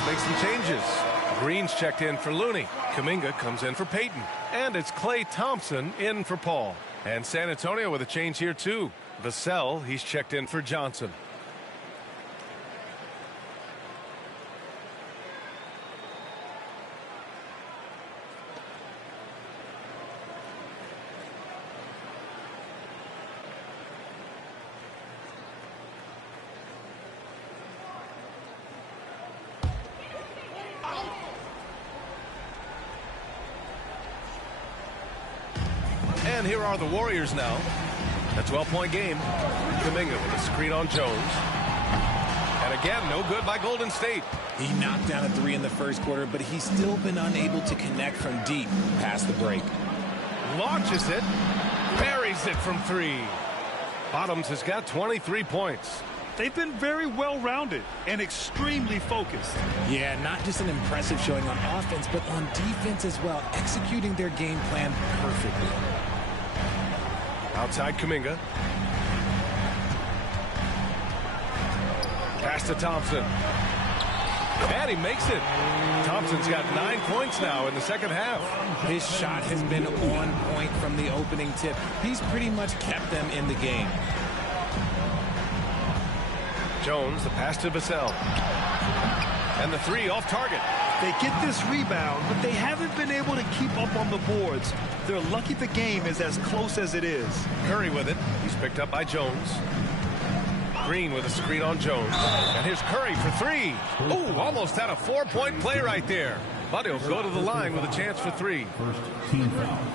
Make some changes. Green's checked in for Looney. Kuminga comes in for Payton. And it's Klay Thompson in for Paul. And San Antonio with a change here too. Vassell, he's checked in for Johnson. And here are the Warriors now. A 12-point game. Kuminga with a screen on Jones. And again, no good by Golden State. He knocked down a three in the first quarter, but he's still been unable to connect from deep past the break. Launches it, buries it from three. Bottoms has got 23 points. They've been very well-rounded and extremely focused. Yeah, not just an impressive showing on offense, but on defense as well, executing their game plan perfectly. Outside Kuminga. Pass to Thompson. And he makes it. Thompson's got 9 points now in the second half. His shot has been on point from the opening tip. He's pretty much kept them in the game. Jones, the pass to Vassell. And the three off target. They get this rebound, but they haven't been able to keep up on the boards. They're lucky the game is as close as it is. Curry with it. He's picked up by Jones. Green with a screen on Jones. And here's Curry for three. Ooh, almost had a 4-point play right there. But he'll go to the line with a chance for three.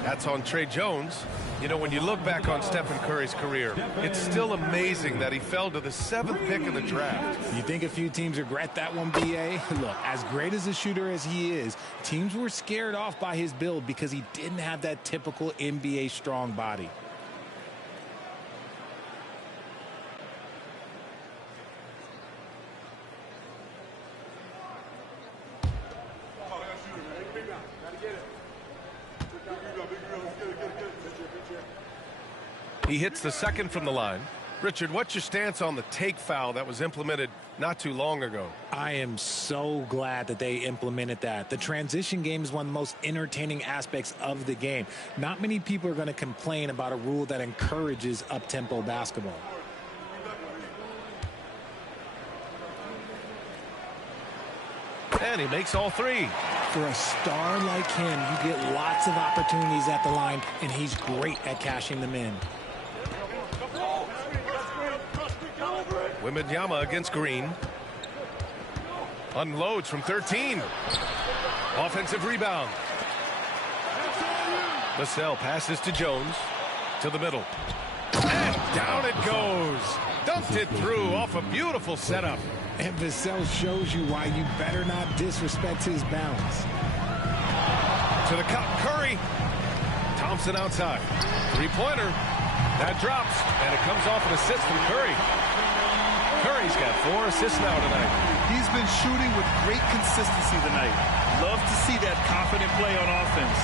That's on Trey Jones. You know, when you look back on Stephen Curry's career, it's still amazing that he fell to the 7th pick in the draft. You think a few teams regret that one, B.A.? Look, as great as a shooter as he is, teams were scared off by his build because he didn't have that typical NBA strong body. He hits the second from the line. Richard, what's your stance on the take foul that was implemented not too long ago? I am so glad that they implemented that. The transition game is one of the most entertaining aspects of the game. Not many people are going to complain about a rule that encourages up-tempo basketball. And he makes all three. For a star like him, you get lots of opportunities at the line, and he's great at cashing them in. Wembanyama against Green. Unloads from 13. Offensive rebound. Vassell passes to Jones. To the middle. And down it goes. Dumped it through off a beautiful setup. And Vassell shows you why you better not disrespect his balance. To the cup, Curry. Thompson outside. Three-pointer. That drops, and it comes off an assist from Curry. Curry's got 4 assists now tonight. He's been shooting with great consistency tonight. Love to see that confident play on offense.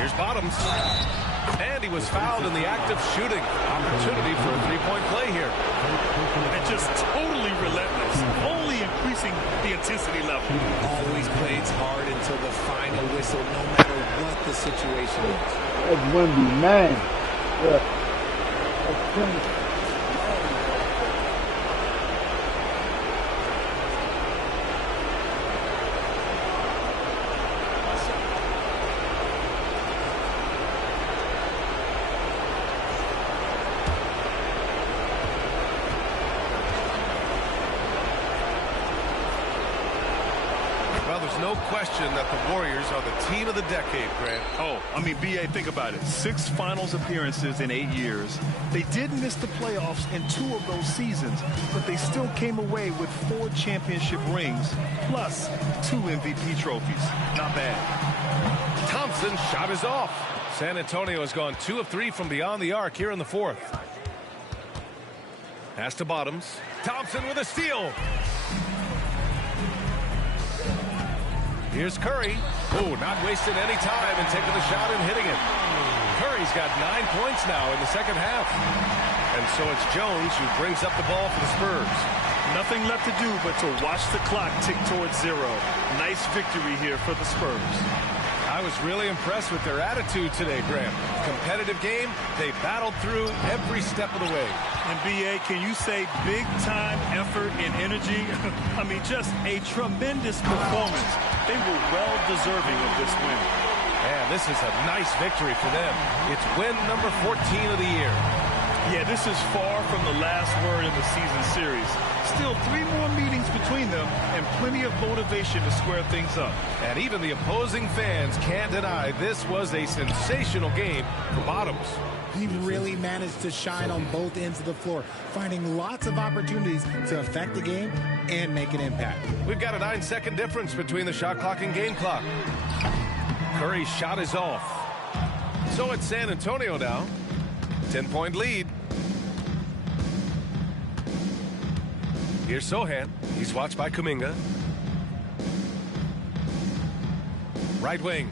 Here's Bottoms. And he was fouled in the act of shooting. Opportunity for a three-point play here. And just totally relentless. Only increasing the intensity level. Always plays hard until the final whistle, no matter what the situation is. That's Wemby, man. Yeah. That's no question that the Warriors are the team of the decade, Grant. Oh, I mean, B.A., think about it. 6 finals appearances in 8 years. They did miss the playoffs in 2 of those seasons, but they still came away with 4 championship rings, plus 2 MVP trophies. Not bad. Thompson's shot is off. San Antonio has gone 2 of 3 from beyond the arc here in the 4th. Pass to Bottoms. Thompson with a steal. Here's Curry. Oh, not wasting any time and taking the shot and hitting it. Curry's got 9 points now in the second half. And so it's Jones who brings up the ball for the Spurs. Nothing left to do but to watch the clock tick towards 0. Nice victory here for the Spurs. I was really impressed with their attitude today, Graham. Competitive game, they battled through every step of the way. And B.A., can you say big-time effort and energy? I mean, just a tremendous performance. They were well deserving of this win. And this is a nice victory for them. It's win number 14 of the year. Yeah, this is far from the last word in the season series. Still 3 more meetings between them and plenty of motivation to square things up. And even the opposing fans can't deny this was a sensational game for Bottoms. He really managed to shine on both ends of the floor, finding lots of opportunities to affect the game and make an impact. We've got a 9-second difference between the shot clock and game clock. Curry's shot is off. So it's San Antonio now. 10-point lead. Here's Sohan. He's watched by Kuminga. Right wing.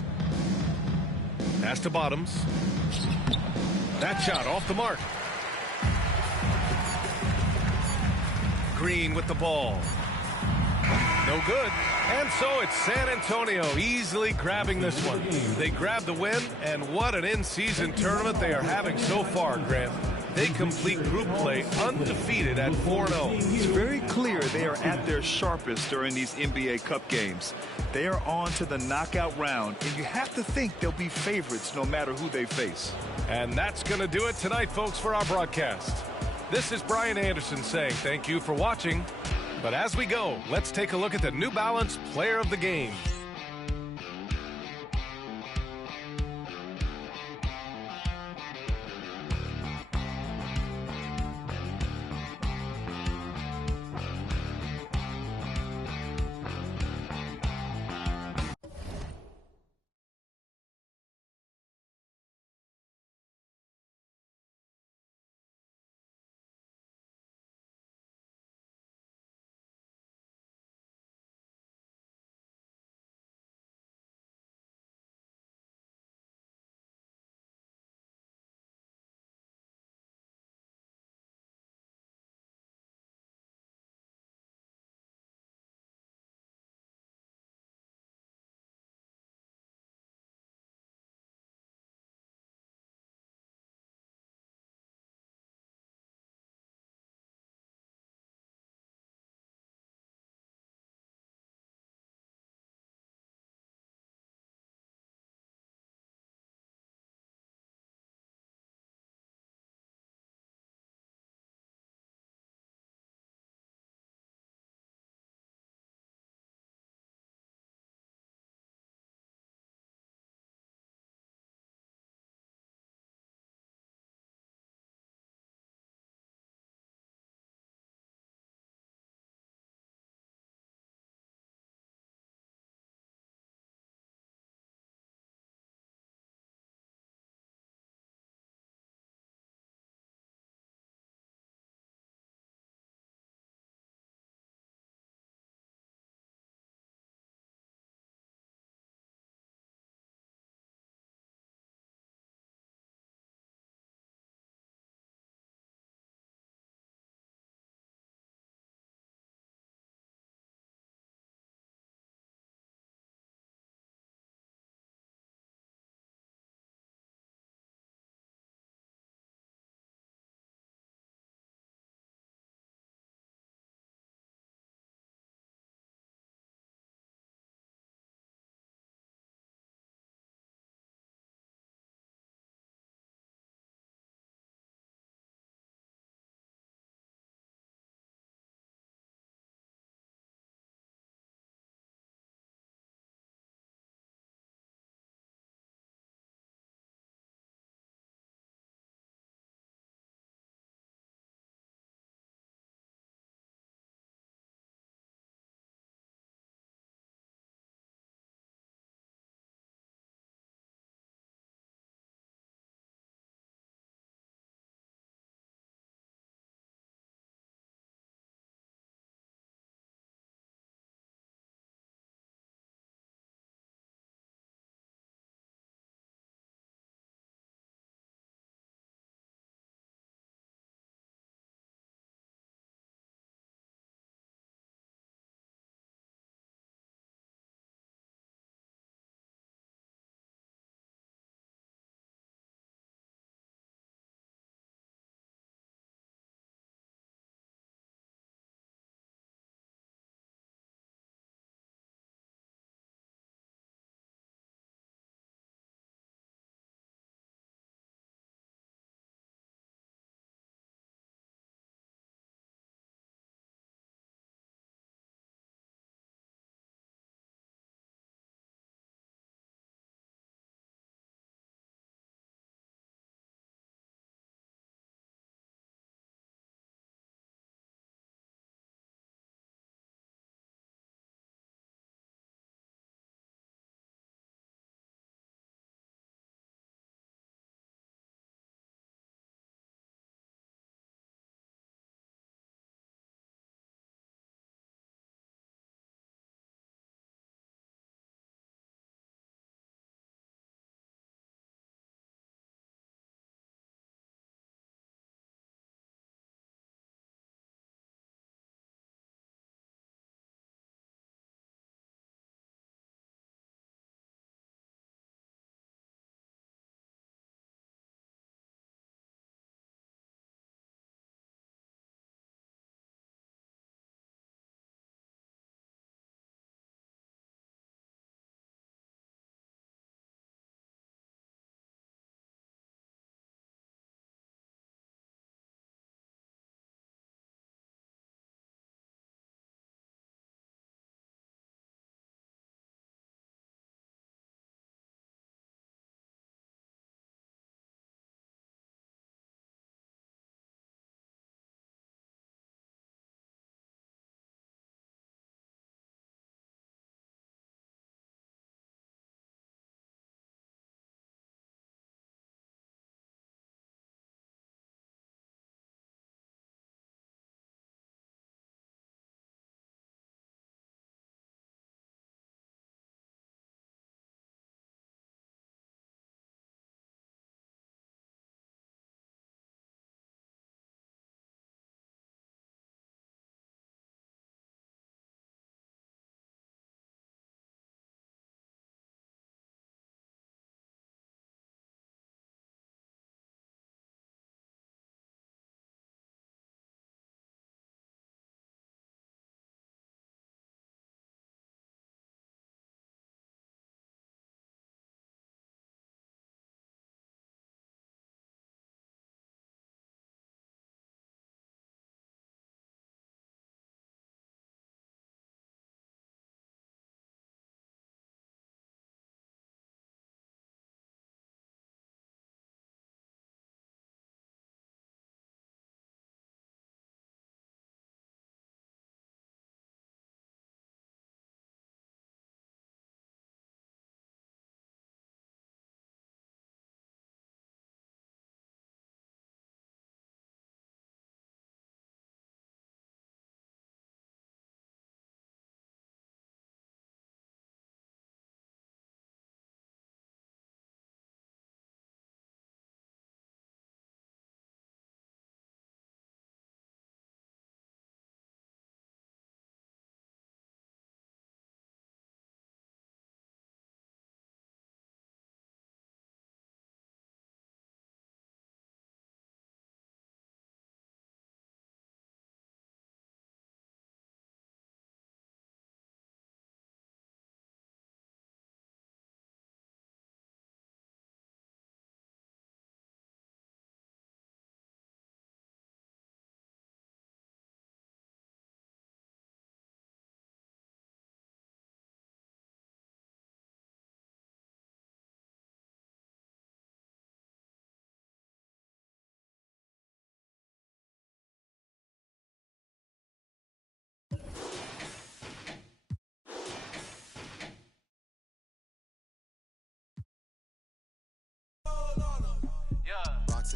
Pass to Bottoms. That shot off the mark. Green with the ball. No good. And so it's San Antonio easily grabbing this one. They grab the win, and what an in-season tournament they are having so far, Grant. They complete group play undefeated at 4-0. It's very clear they are at their sharpest during these NBA Cup games. They are on to the knockout round, and you have to think they'll be favorites no matter who they face. And that's going to do it tonight, folks, for our broadcast. This is Brian Anderson saying thank you for watching. But as we go, let's take a look at the New Balance Player of the Game.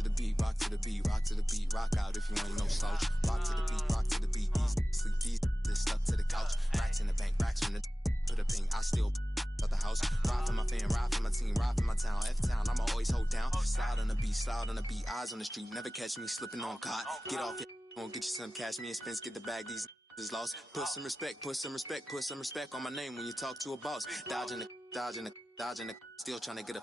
to the beat, rock to the beat, rock to the beat, rock out if you ain't no slouch. Rock to the beat, rock to the beat, these sleep, these stuck to the couch. Racks in the bank, racks from the put a ping, I still out the house. Ride for my fan, ride for my team, ride for my town. F-town, I'ma always hold down. Slide on the beat, eyes on the street. Never catch me slipping on cot. Get off it, won't get you some cash. Me and Spence get the bag, these is lost. Put some respect, put some respect, put some respect on my name when you talk to a boss. Dodging the, still trying to get a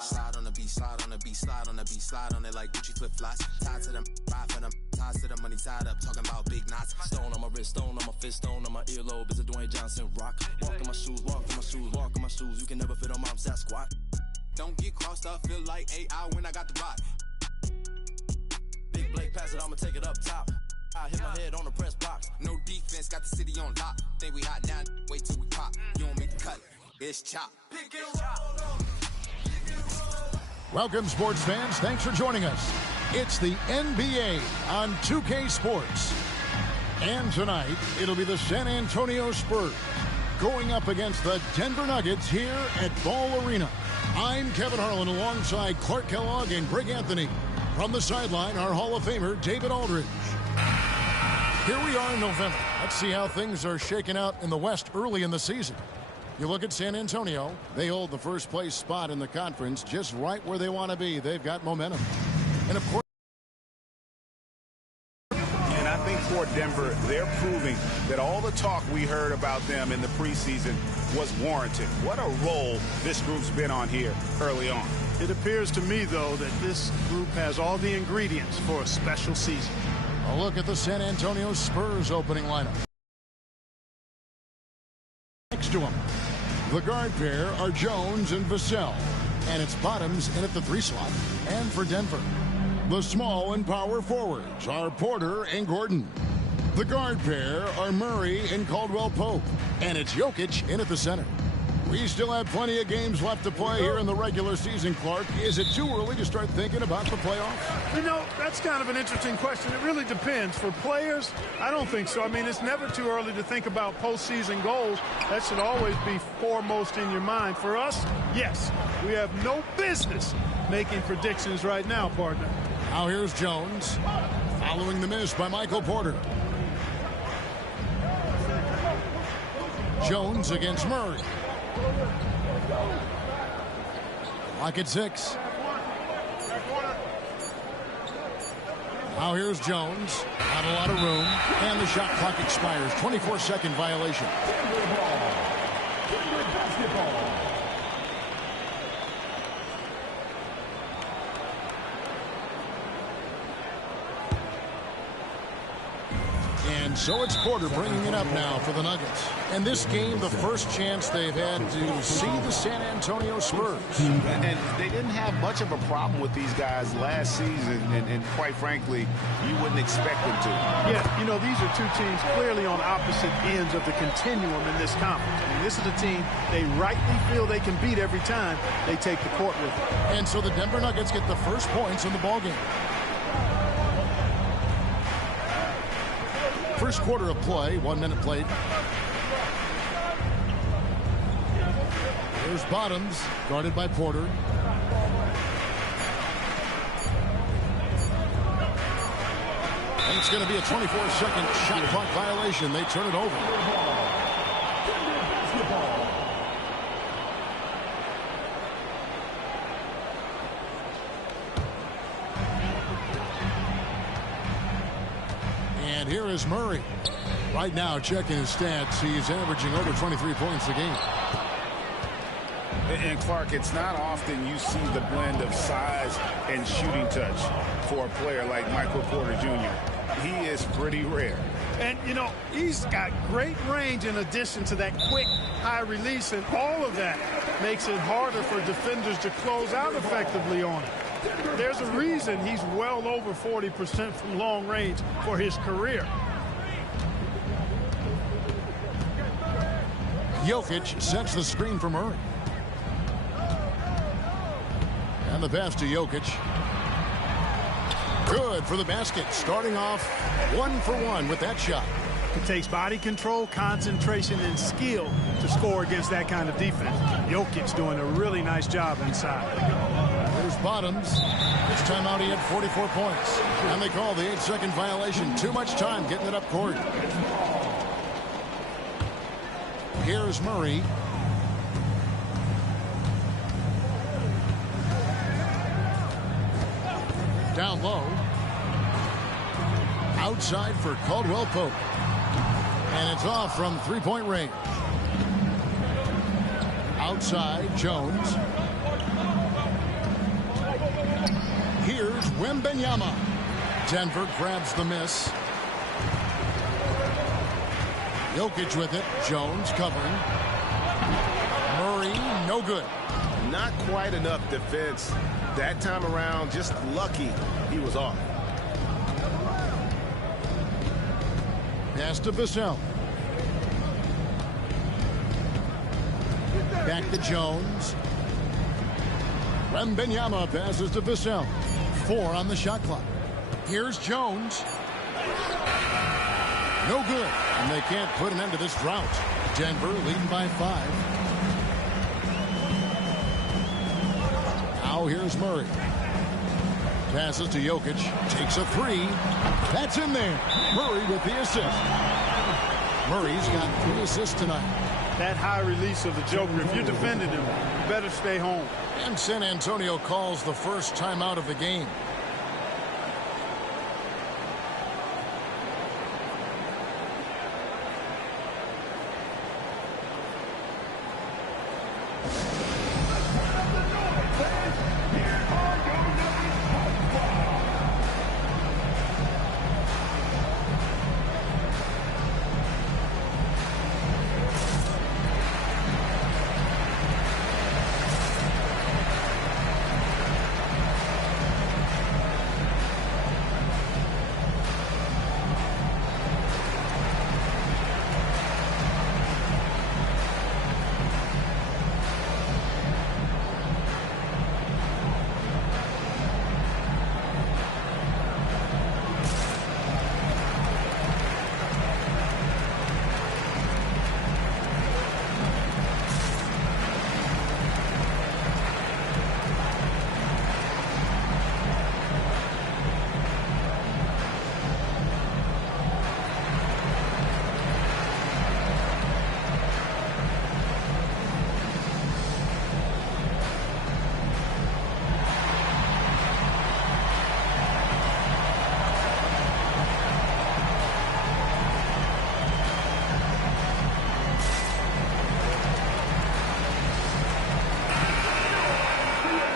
slide on the beat, slide on the beat, slide on the beat, slide on it like Gucci flip-flops. Tied to them, ride for them, ties to the money tied up, talking about big knots. Stone on my wrist, stone on my fist, stone on my earlobe. It's a Dwayne Johnson rock. Walk in my shoes, walk in my shoes, walk in my shoes. You can never fit on mom's Sasquatch. Don't get crossed up, feel like AI when I got the rock. Big Blake pass it, I'ma take it up top. I hit my head on the press box. No defense, got the city on lock. Think we hot now, wait till we pop. You don't make the cut, it's chop. Welcome, sports fans. Thanks for joining us. It's the NBA on 2K Sports. And tonight, it'll be the San Antonio Spurs going up against the Denver Nuggets here at Ball Arena. I'm Kevin Harlan alongside Clark Kellogg and Greg Anthony. From the sideline, our Hall of Famer, David Aldridge. Here we are in November. Let's see how things are shaking out in the West early in the season. You look at San Antonio, they hold the first place spot in the conference just right where they want to be. They've got momentum. And of course, and I think for Denver, they're proving that all the talk we heard about them in the preseason was warranted. What a role this group's been on here early on. It appears to me, though, that this group has all the ingredients for a special season. A look at the San Antonio Spurs opening lineup. Next to him, the guard pair are Jones and Vassell, and it's Bottoms in at the 3 slot. And for Denver, the small and power forwards are Porter and Gordon. The guard pair are Murray and Caldwell Pope, and it's Jokic in at the center. We still have plenty of games left to play here in the regular season, Clark. Is it too early to start thinking about the playoffs? You know, that's kind of an interesting question. It really depends. For players, I don't think so. I mean, it's never too early to think about postseason goals. That should always be foremost in your mind. For us, yes, we have no business making predictions right now, partner. Now here's Jones, following the miss by Michael Porter. Jones against Murray. Lock at 6. Now here's Jones. Not a lot of room. And the shot clock expires. 24-second violation. And so it's Porter bringing it up now for the Nuggets. And this game, the first chance they've had to see the San Antonio Spurs. And they didn't have much of a problem with these guys last season, and quite frankly, you wouldn't expect them to. Yeah, you know, these are two teams clearly on opposite ends of the continuum in this conference. I mean, this is a team they rightly feel they can beat every time they take the court with them. And so the Denver Nuggets get the first points in the ballgame. First quarter of play, 1 minute played. Here's Bottoms, guarded by Porter. And it's going to be a 24-second shot clock violation. They turn it over. And here is Murray. Right now, checking his stats, he's averaging over 23 points a game. And Clark, it's not often you see the blend of size and shooting touch for a player like Michael Porter Jr. He is pretty rare. And, you know, he's got great range in addition to that quick, high release, and all of that makes it harder for defenders to close out effectively on him. There's a reason he's well over 40% from long range for his career. Jokic sets the screen for Murray. And the pass to Jokic. Good for the basket. Starting off 1 for 1 with that shot. It takes body control, concentration, and skill to score against that kind of defense. Jokic's doing a really nice job inside. There's Bottoms. This timeout he had 44 points. And they call the 8-second violation. Too much time getting it up court. Here's Murray. Down low. Outside for Caldwell Pope. And it's off from three-point range. Outside, Jones. Here's Wembanyama. Denver grabs the miss. Jokic with it. Jones covering. Murray, no good. Not quite enough defense. That time around, just lucky he was off. Pass to Vassell. Back to Jones. Wembanyama passes to Vassell. 4 on the shot clock. Here's Jones. No good. And they can't put an end to this drought. Denver leading by 5. Now here's Murray. Passes to Jokic. Takes a 3. That's in there. Murray with the assist. Murray's got 3 assists tonight. That high release of the Joker, if you're defending him, you better stay home. And San Antonio calls the first timeout of the game.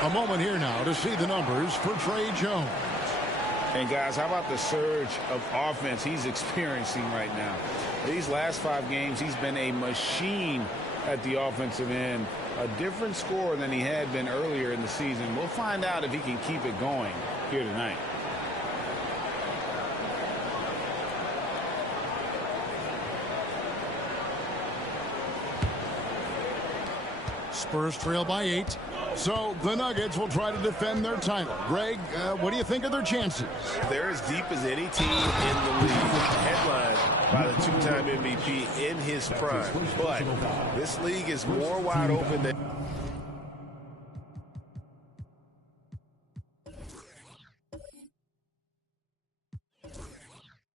A moment here now to see the numbers for Trey Jones. And guys, how about the surge of offense he's experiencing right now? These last 5 games, he's been a machine at the offensive end. A different scorer than he had been earlier in the season. We'll find out if he can keep it going here tonight. Spurs trail by 8. So the Nuggets will try to defend their title. Greg, what do you think of their chances? They're as deep as any team in the league. Headlined by the 2-time MVP in his prime. But this league is more wide open than...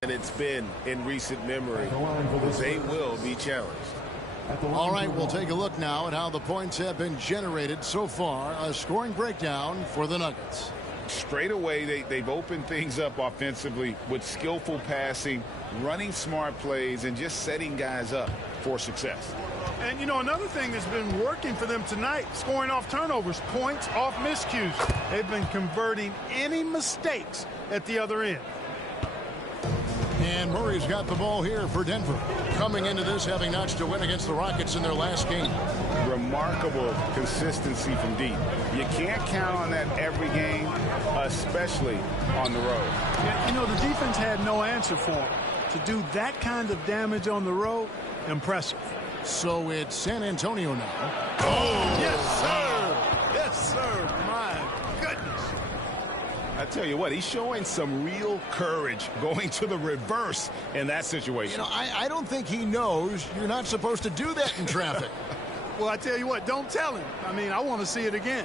and it's been in recent memory. They will be challenged. All right, we'll take a look now at how the points have been generated so far. A scoring breakdown for the Nuggets. Straight away, they've opened things up offensively with skillful passing, running smart plays, and just setting guys up for success. And, you know, another thing that's been working for them tonight, scoring off turnovers, points off miscues. They've been converting any mistakes at the other end. And Murray's got the ball here for Denver. Coming into this, having notched a win against the Rockets in their last game. Remarkable consistency from deep. You can't count on that every game, especially on the road. Yeah, you know, the defense had no answer for him. To do that kind of damage on the road, impressive. So it's San Antonio now. Oh, yes, sir. Yes, sir. My goodness. I tell you what, he's showing some real courage going to the reverse in that situation. You know, I don't think he knows you're not supposed to do that in traffic. Well, I tell you what, don't tell him. I mean, I want to see it again.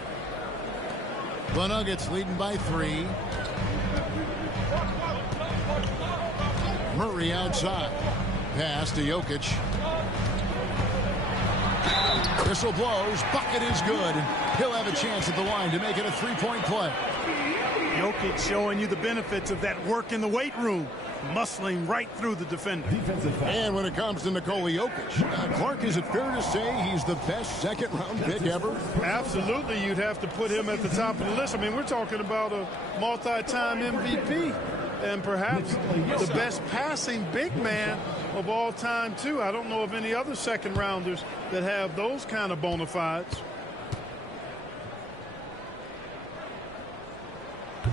The Nuggets leading by 3. Murray outside. Pass to Jokic. Whistle blows. Bucket is good. He'll have a chance at the line to make it a 3-point play. Jokic showing you the benefits of that work in the weight room. Muscling right through the defender. And when it comes to Nikola Jokic, Clark, is it fair to say he's the best second-round pick ever? Absolutely, you'd have to put him at the top of the list. I mean, we're talking about a multi-time MVP and perhaps the best passing big man of all time, too. I don't know of any other second-rounders that have those kind of bona fides.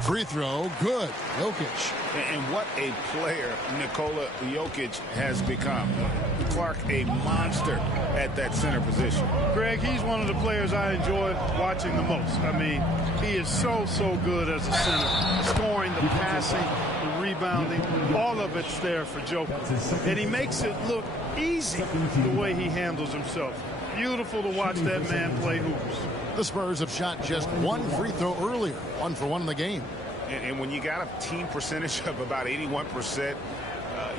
Free throw, good. Jokic. And what a player Nikola Jokic has become. Clark, a monster at that center position. Greg, he's one of the players I enjoy watching the most. I mean, he is so good as a center. The scoring, the passing, the rebounding, all of it's there for Jokic. And he makes it look easy the way he handles himself. Beautiful to watch that man play hoops. The Spurs have shot just 1 free throw earlier, 1 for 1 in the game. And when you got a team percentage of about 81%,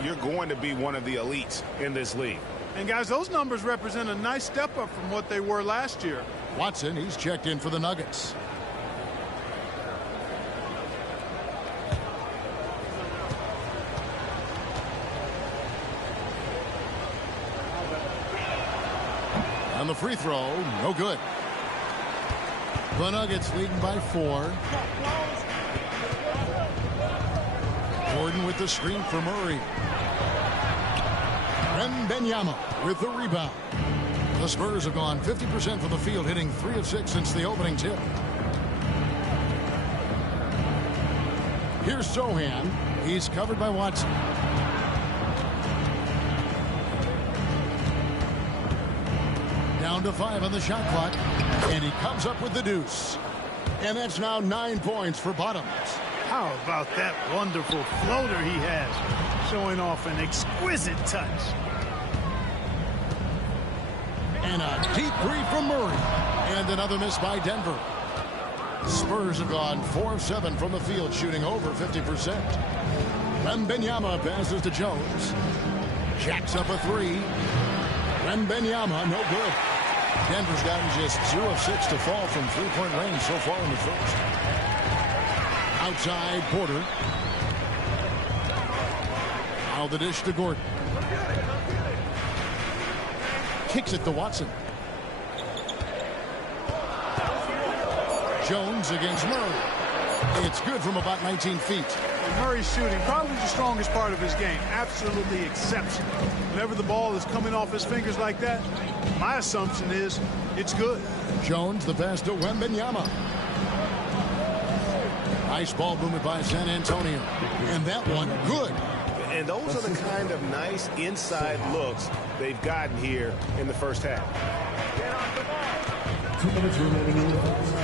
you're going to be one of the elites in this league. And guys, those numbers represent a nice step up from what they were last year. Watson, he's checked in for the Nuggets. And the free throw, no good. The Nuggets leading by 4. Gordon with the screen for Murray. Wembanyama with the rebound. The Spurs have gone 50% from the field, hitting 3 of 6 since the opening tip. Here's Sohan. He's covered by Watson. Down to 5 on the shot clock, and he comes up with the deuce. And that's now 9 points for Bottoms. How about that wonderful floater he has, showing off an exquisite touch. And a deep three from Murray. And another miss by Denver. Spurs have gone 4 of 7 from the field, shooting over 50%. Wembanyama passes to Jones. Jacks up a 3. Wembanyama, no good. Denver's gotten just 0 of 6 to fall from 3-point range so far in the first. Outside, Porter. Now the dish to Gordon. Kicks it to Watson. Jones against Murray. It's good from about 19 feet. And Murray's shooting, probably the strongest part of his game. Absolutely exceptional. Whenever the ball is coming off his fingers like that, my assumption is it's good. Jones, the pass to Wembanyama. Nice ball movement by San Antonio. And that one, good. And those are the kind of nice inside looks they've gotten here in the first half. 2 minutes remaining in the first.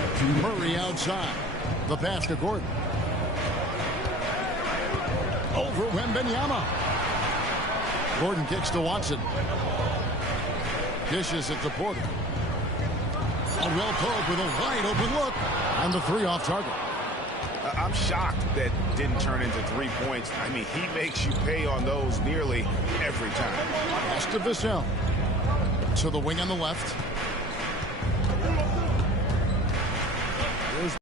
Murray outside. The pass to Gordon. Over Wembanyama. Gordon kicks to Watson. Dishes it to Porter. Well poked with a wide open look. And the 3 off target. I'm shocked that didn't turn into 3 points. I mean, he makes you pay on those nearly every time. Pass to Vassell. To the wing on the left. Here's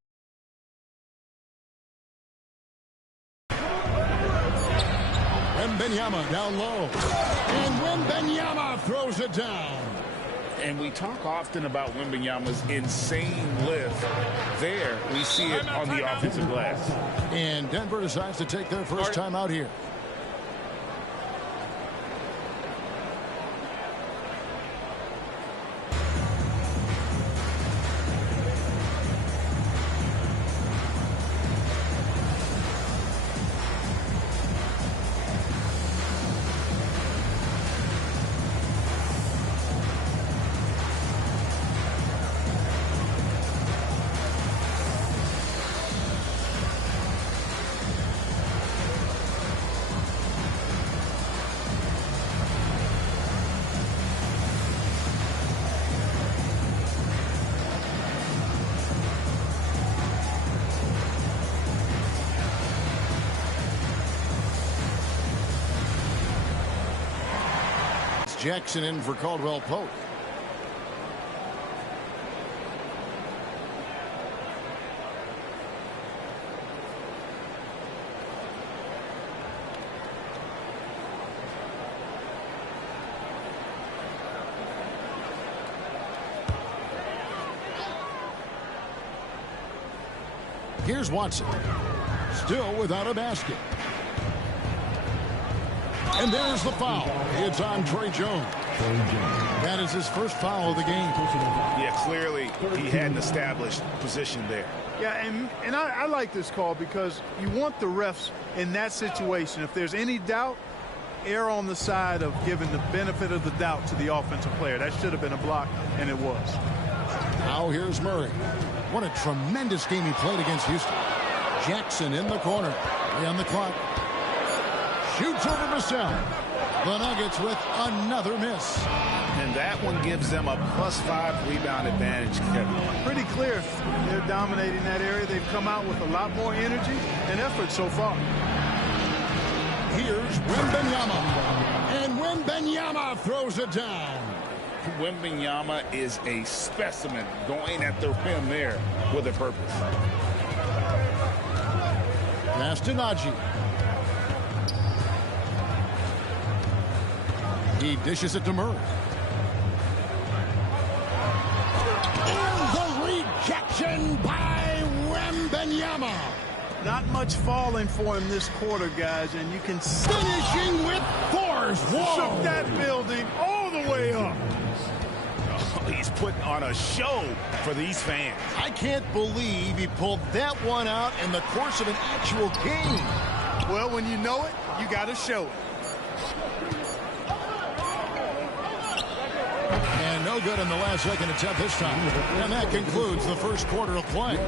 Wembanyama down low. And Wembanyama throws it down. And we talk often about Wembanyama's insane lift. There, we see it on the offensive glass. And Denver decides to take their first time out here. Jackson in for Caldwell Pope. Here's Watson. Still without a basket. And there's the foul. It's on Trey Jones. That is his first foul of the game. Yeah, clearly he hadn't established position there. Yeah, and I like this call because you want the refs in that situation. If there's any doubt, err on the side of giving the benefit of the doubt to the offensive player. That should have been a block, and it was. Now here's Murray. What a tremendous game he played against Houston. Jackson in the corner. 3 on the clock. Shoots over Vassell. The Nuggets with another miss. And that one gives them a +5 rebound advantage, Kevin. Pretty clear. They're dominating that area. They've come out with a lot more energy and effort so far. Here's Wembanyama. And Wembanyama throws it down. Wembanyama is a specimen going at the rim there with a purpose. Pass to Najee. He dishes it to Murray. And the rejection by Wembanyama. Not much falling for him this quarter, guys, and you can see finishing with force. Whoa. Shook that building all the way up. He's putting on a show for these fans. I can't believe he pulled that one out in the course of an actual game. Well, when you know it, you got to show it. And no good in the last second attempt this time. And that concludes the first quarter of play.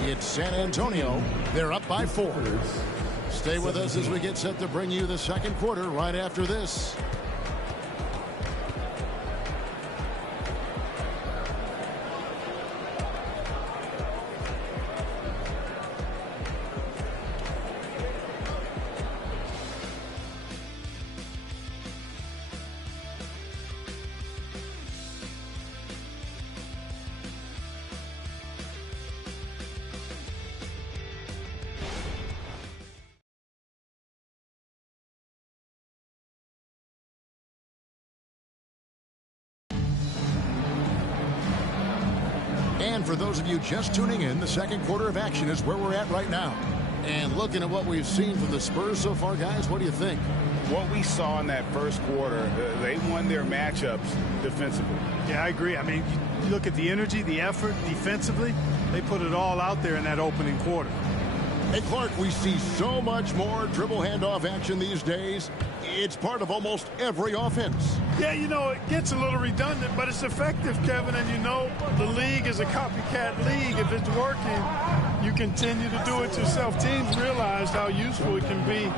It's San Antonio. They're up by 4. Stay with us as we get set to bring you the second quarter right after this. And for those of you just tuning in, the second quarter of action is where we're at right now. And looking at what we've seen from the Spurs so far, guys, what do you think? What we saw in that first quarter, they won their matchups defensively. Yeah, I agree. I mean, you look at the energy, the effort defensively, they put it all out there in that opening quarter. Hey, Clark, we see so much more dribble handoff action these days. It's part of almost every offense. Yeah, you know, it gets a little redundant, but it's effective, Kevin. And you know, the league is a copycat league. If it's working, you continue to do it yourself. Teams realize how useful it can be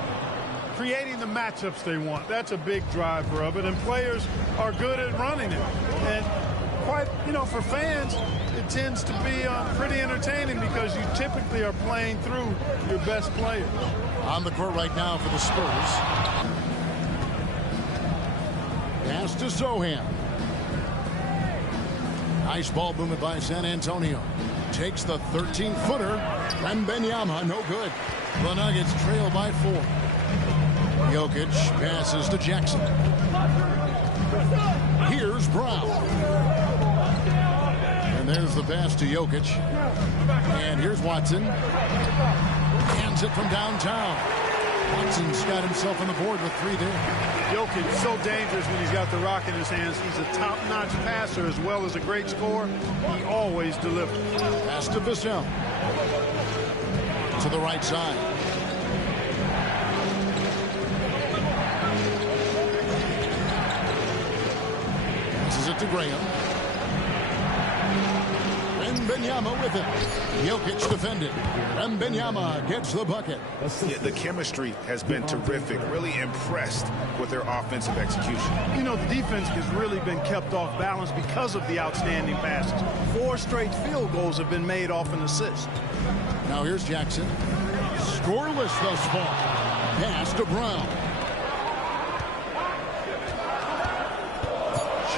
creating the matchups they want. That's a big driver of it, and players are good at running it. And quite, you know, for fans, it tends to be pretty entertaining because you typically are playing through your best players. On the court right now for the Spurs. Pass to Sohan. Nice ball movement by San Antonio. Takes the 13-footer. Wembanyama, no good. The Nuggets trail by 4. Jokic passes to Jackson. Here's Brown. And there's the pass to Jokic. And here's Watson. Hands it from downtown. Watson's got himself on the board with 3 there. Jokic so dangerous when he's got the rock in his hands. He's a top-notch passer as well as a great scorer. He always delivers. Pass to Vassell. To the right side. Passes it to Graham. Wembanyama with it. Jokic defended. Wembanyama gets the bucket. Yeah, the chemistry has been terrific. Really impressed with their offensive execution. You know, the defense has really been kept off balance because of the outstanding passes. 4 straight field goals have been made off an assist. Now here's Jackson. Scoreless thus far. Pass to Brown.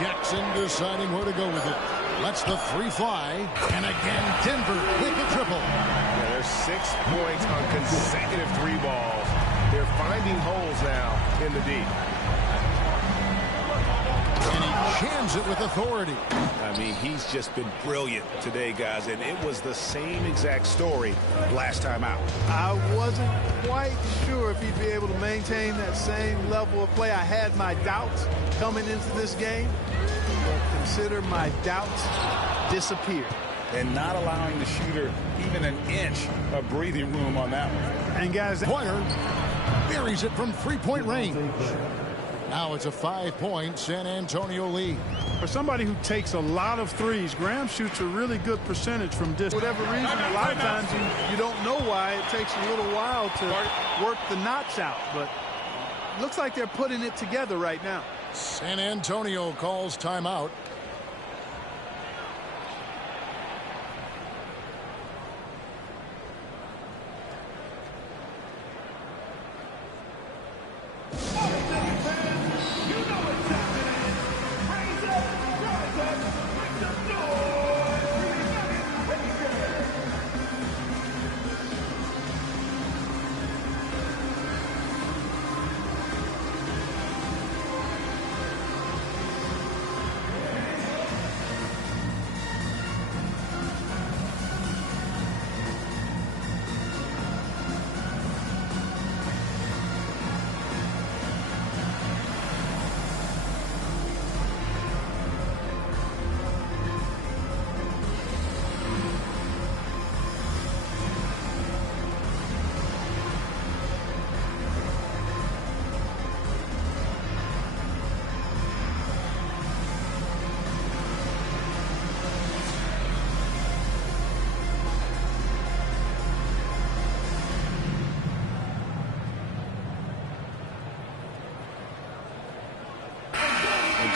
Jackson deciding where to go with it. Lets the three fly. And again, Denver with the triple. Yeah, there's 6 points on consecutive three balls. They're finding holes now in the D. And he jams it with authority. I mean, he's just been brilliant today, guys. And it was the same exact story last time out. I wasn't quite sure if he'd be able to maintain that same level of play. I had my doubts coming into this game. But consider my doubts disappeared. And not allowing the shooter even an inch of breathing room on that one. And guys, Pointer buries it from three-point range. Now it's a 5-point San Antonio lead. For somebody who takes a lot of threes, Graham shoots a really good percentage from distance. For whatever reason, a lot of times you don't know why. It takes a little while to work the knots out. But it looks like they're putting it together right now. San Antonio calls timeout.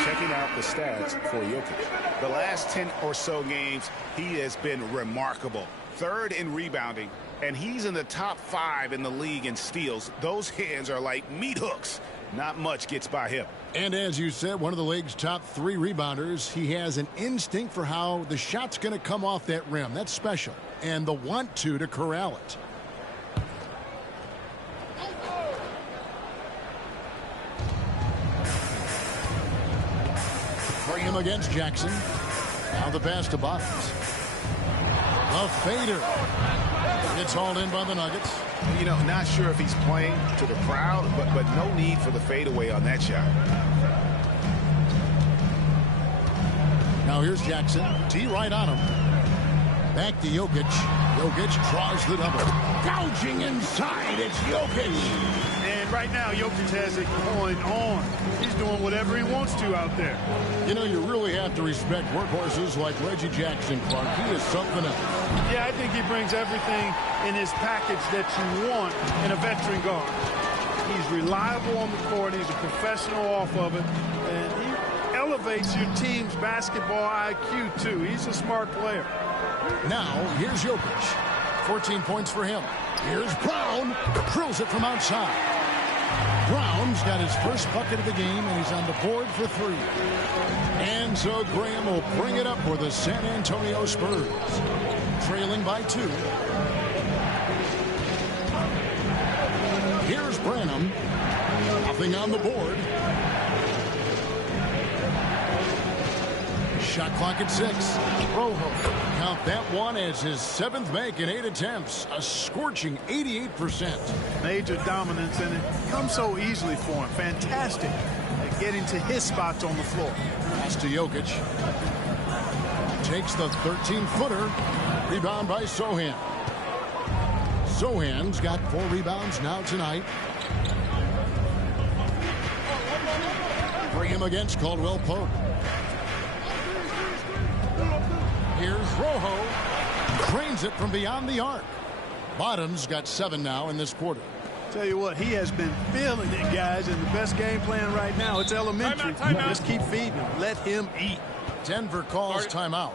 Checking out the stats for Jokic. The last 10 or so games, he has been remarkable. 3rd in rebounding, and he's in the top 5 in the league in steals. Those hands are like meat hooks. Not much gets by him. And as you said, one of the league's top 3 rebounders. He has an instinct for how the shot's going to come off that rim. That's special. And the want to corral it. Him against Jackson. Now the pass to Bottoms. A fader. It's hauled in by the Nuggets. You know, not sure if he's playing to the crowd, but no need for the fadeaway on that shot. Now here's Jackson. D right on him. Back to Jokic. Jokic draws the double. Gouging inside. It's Jokic. And right now, Jokic has it going on. He's doing whatever he wants to out there. You know, you really have to respect workhorses like Reggie Jackson, Clark. He is something else. Yeah, I think he brings everything in his package that you want in a veteran guard. He's reliable on the court. He's a professional off of it. And he elevates your team's basketball IQ, too. He's a smart player. Now, here's Jokic. 14 points for him. Here's Brown. Drills it from outside. Brown's got his first bucket of the game, and he's on the board for 3. And so Graham will bring it up for the San Antonio Spurs. Trailing by 2. Here's Branham. Nothing on the board. Shot clock at 6. Rojo. Count that one as his 7th make in 8 attempts. A scorching 88%. Major dominance, and it comes so easily for him. Fantastic at getting to his spots on the floor. Pass to Jokic. Takes the 13-footer. Rebound by Sohan. Sohan's got 4 rebounds now tonight. For him against Caldwell Pope. Here's Rojo. Trains it from beyond the arc. Bottoms got 7 now in this quarter. Tell you what, he has been feeling it, guys, and the best game plan right now, it's elementary. Timeout. Just keep feeding him. Let him eat. Denver calls timeout.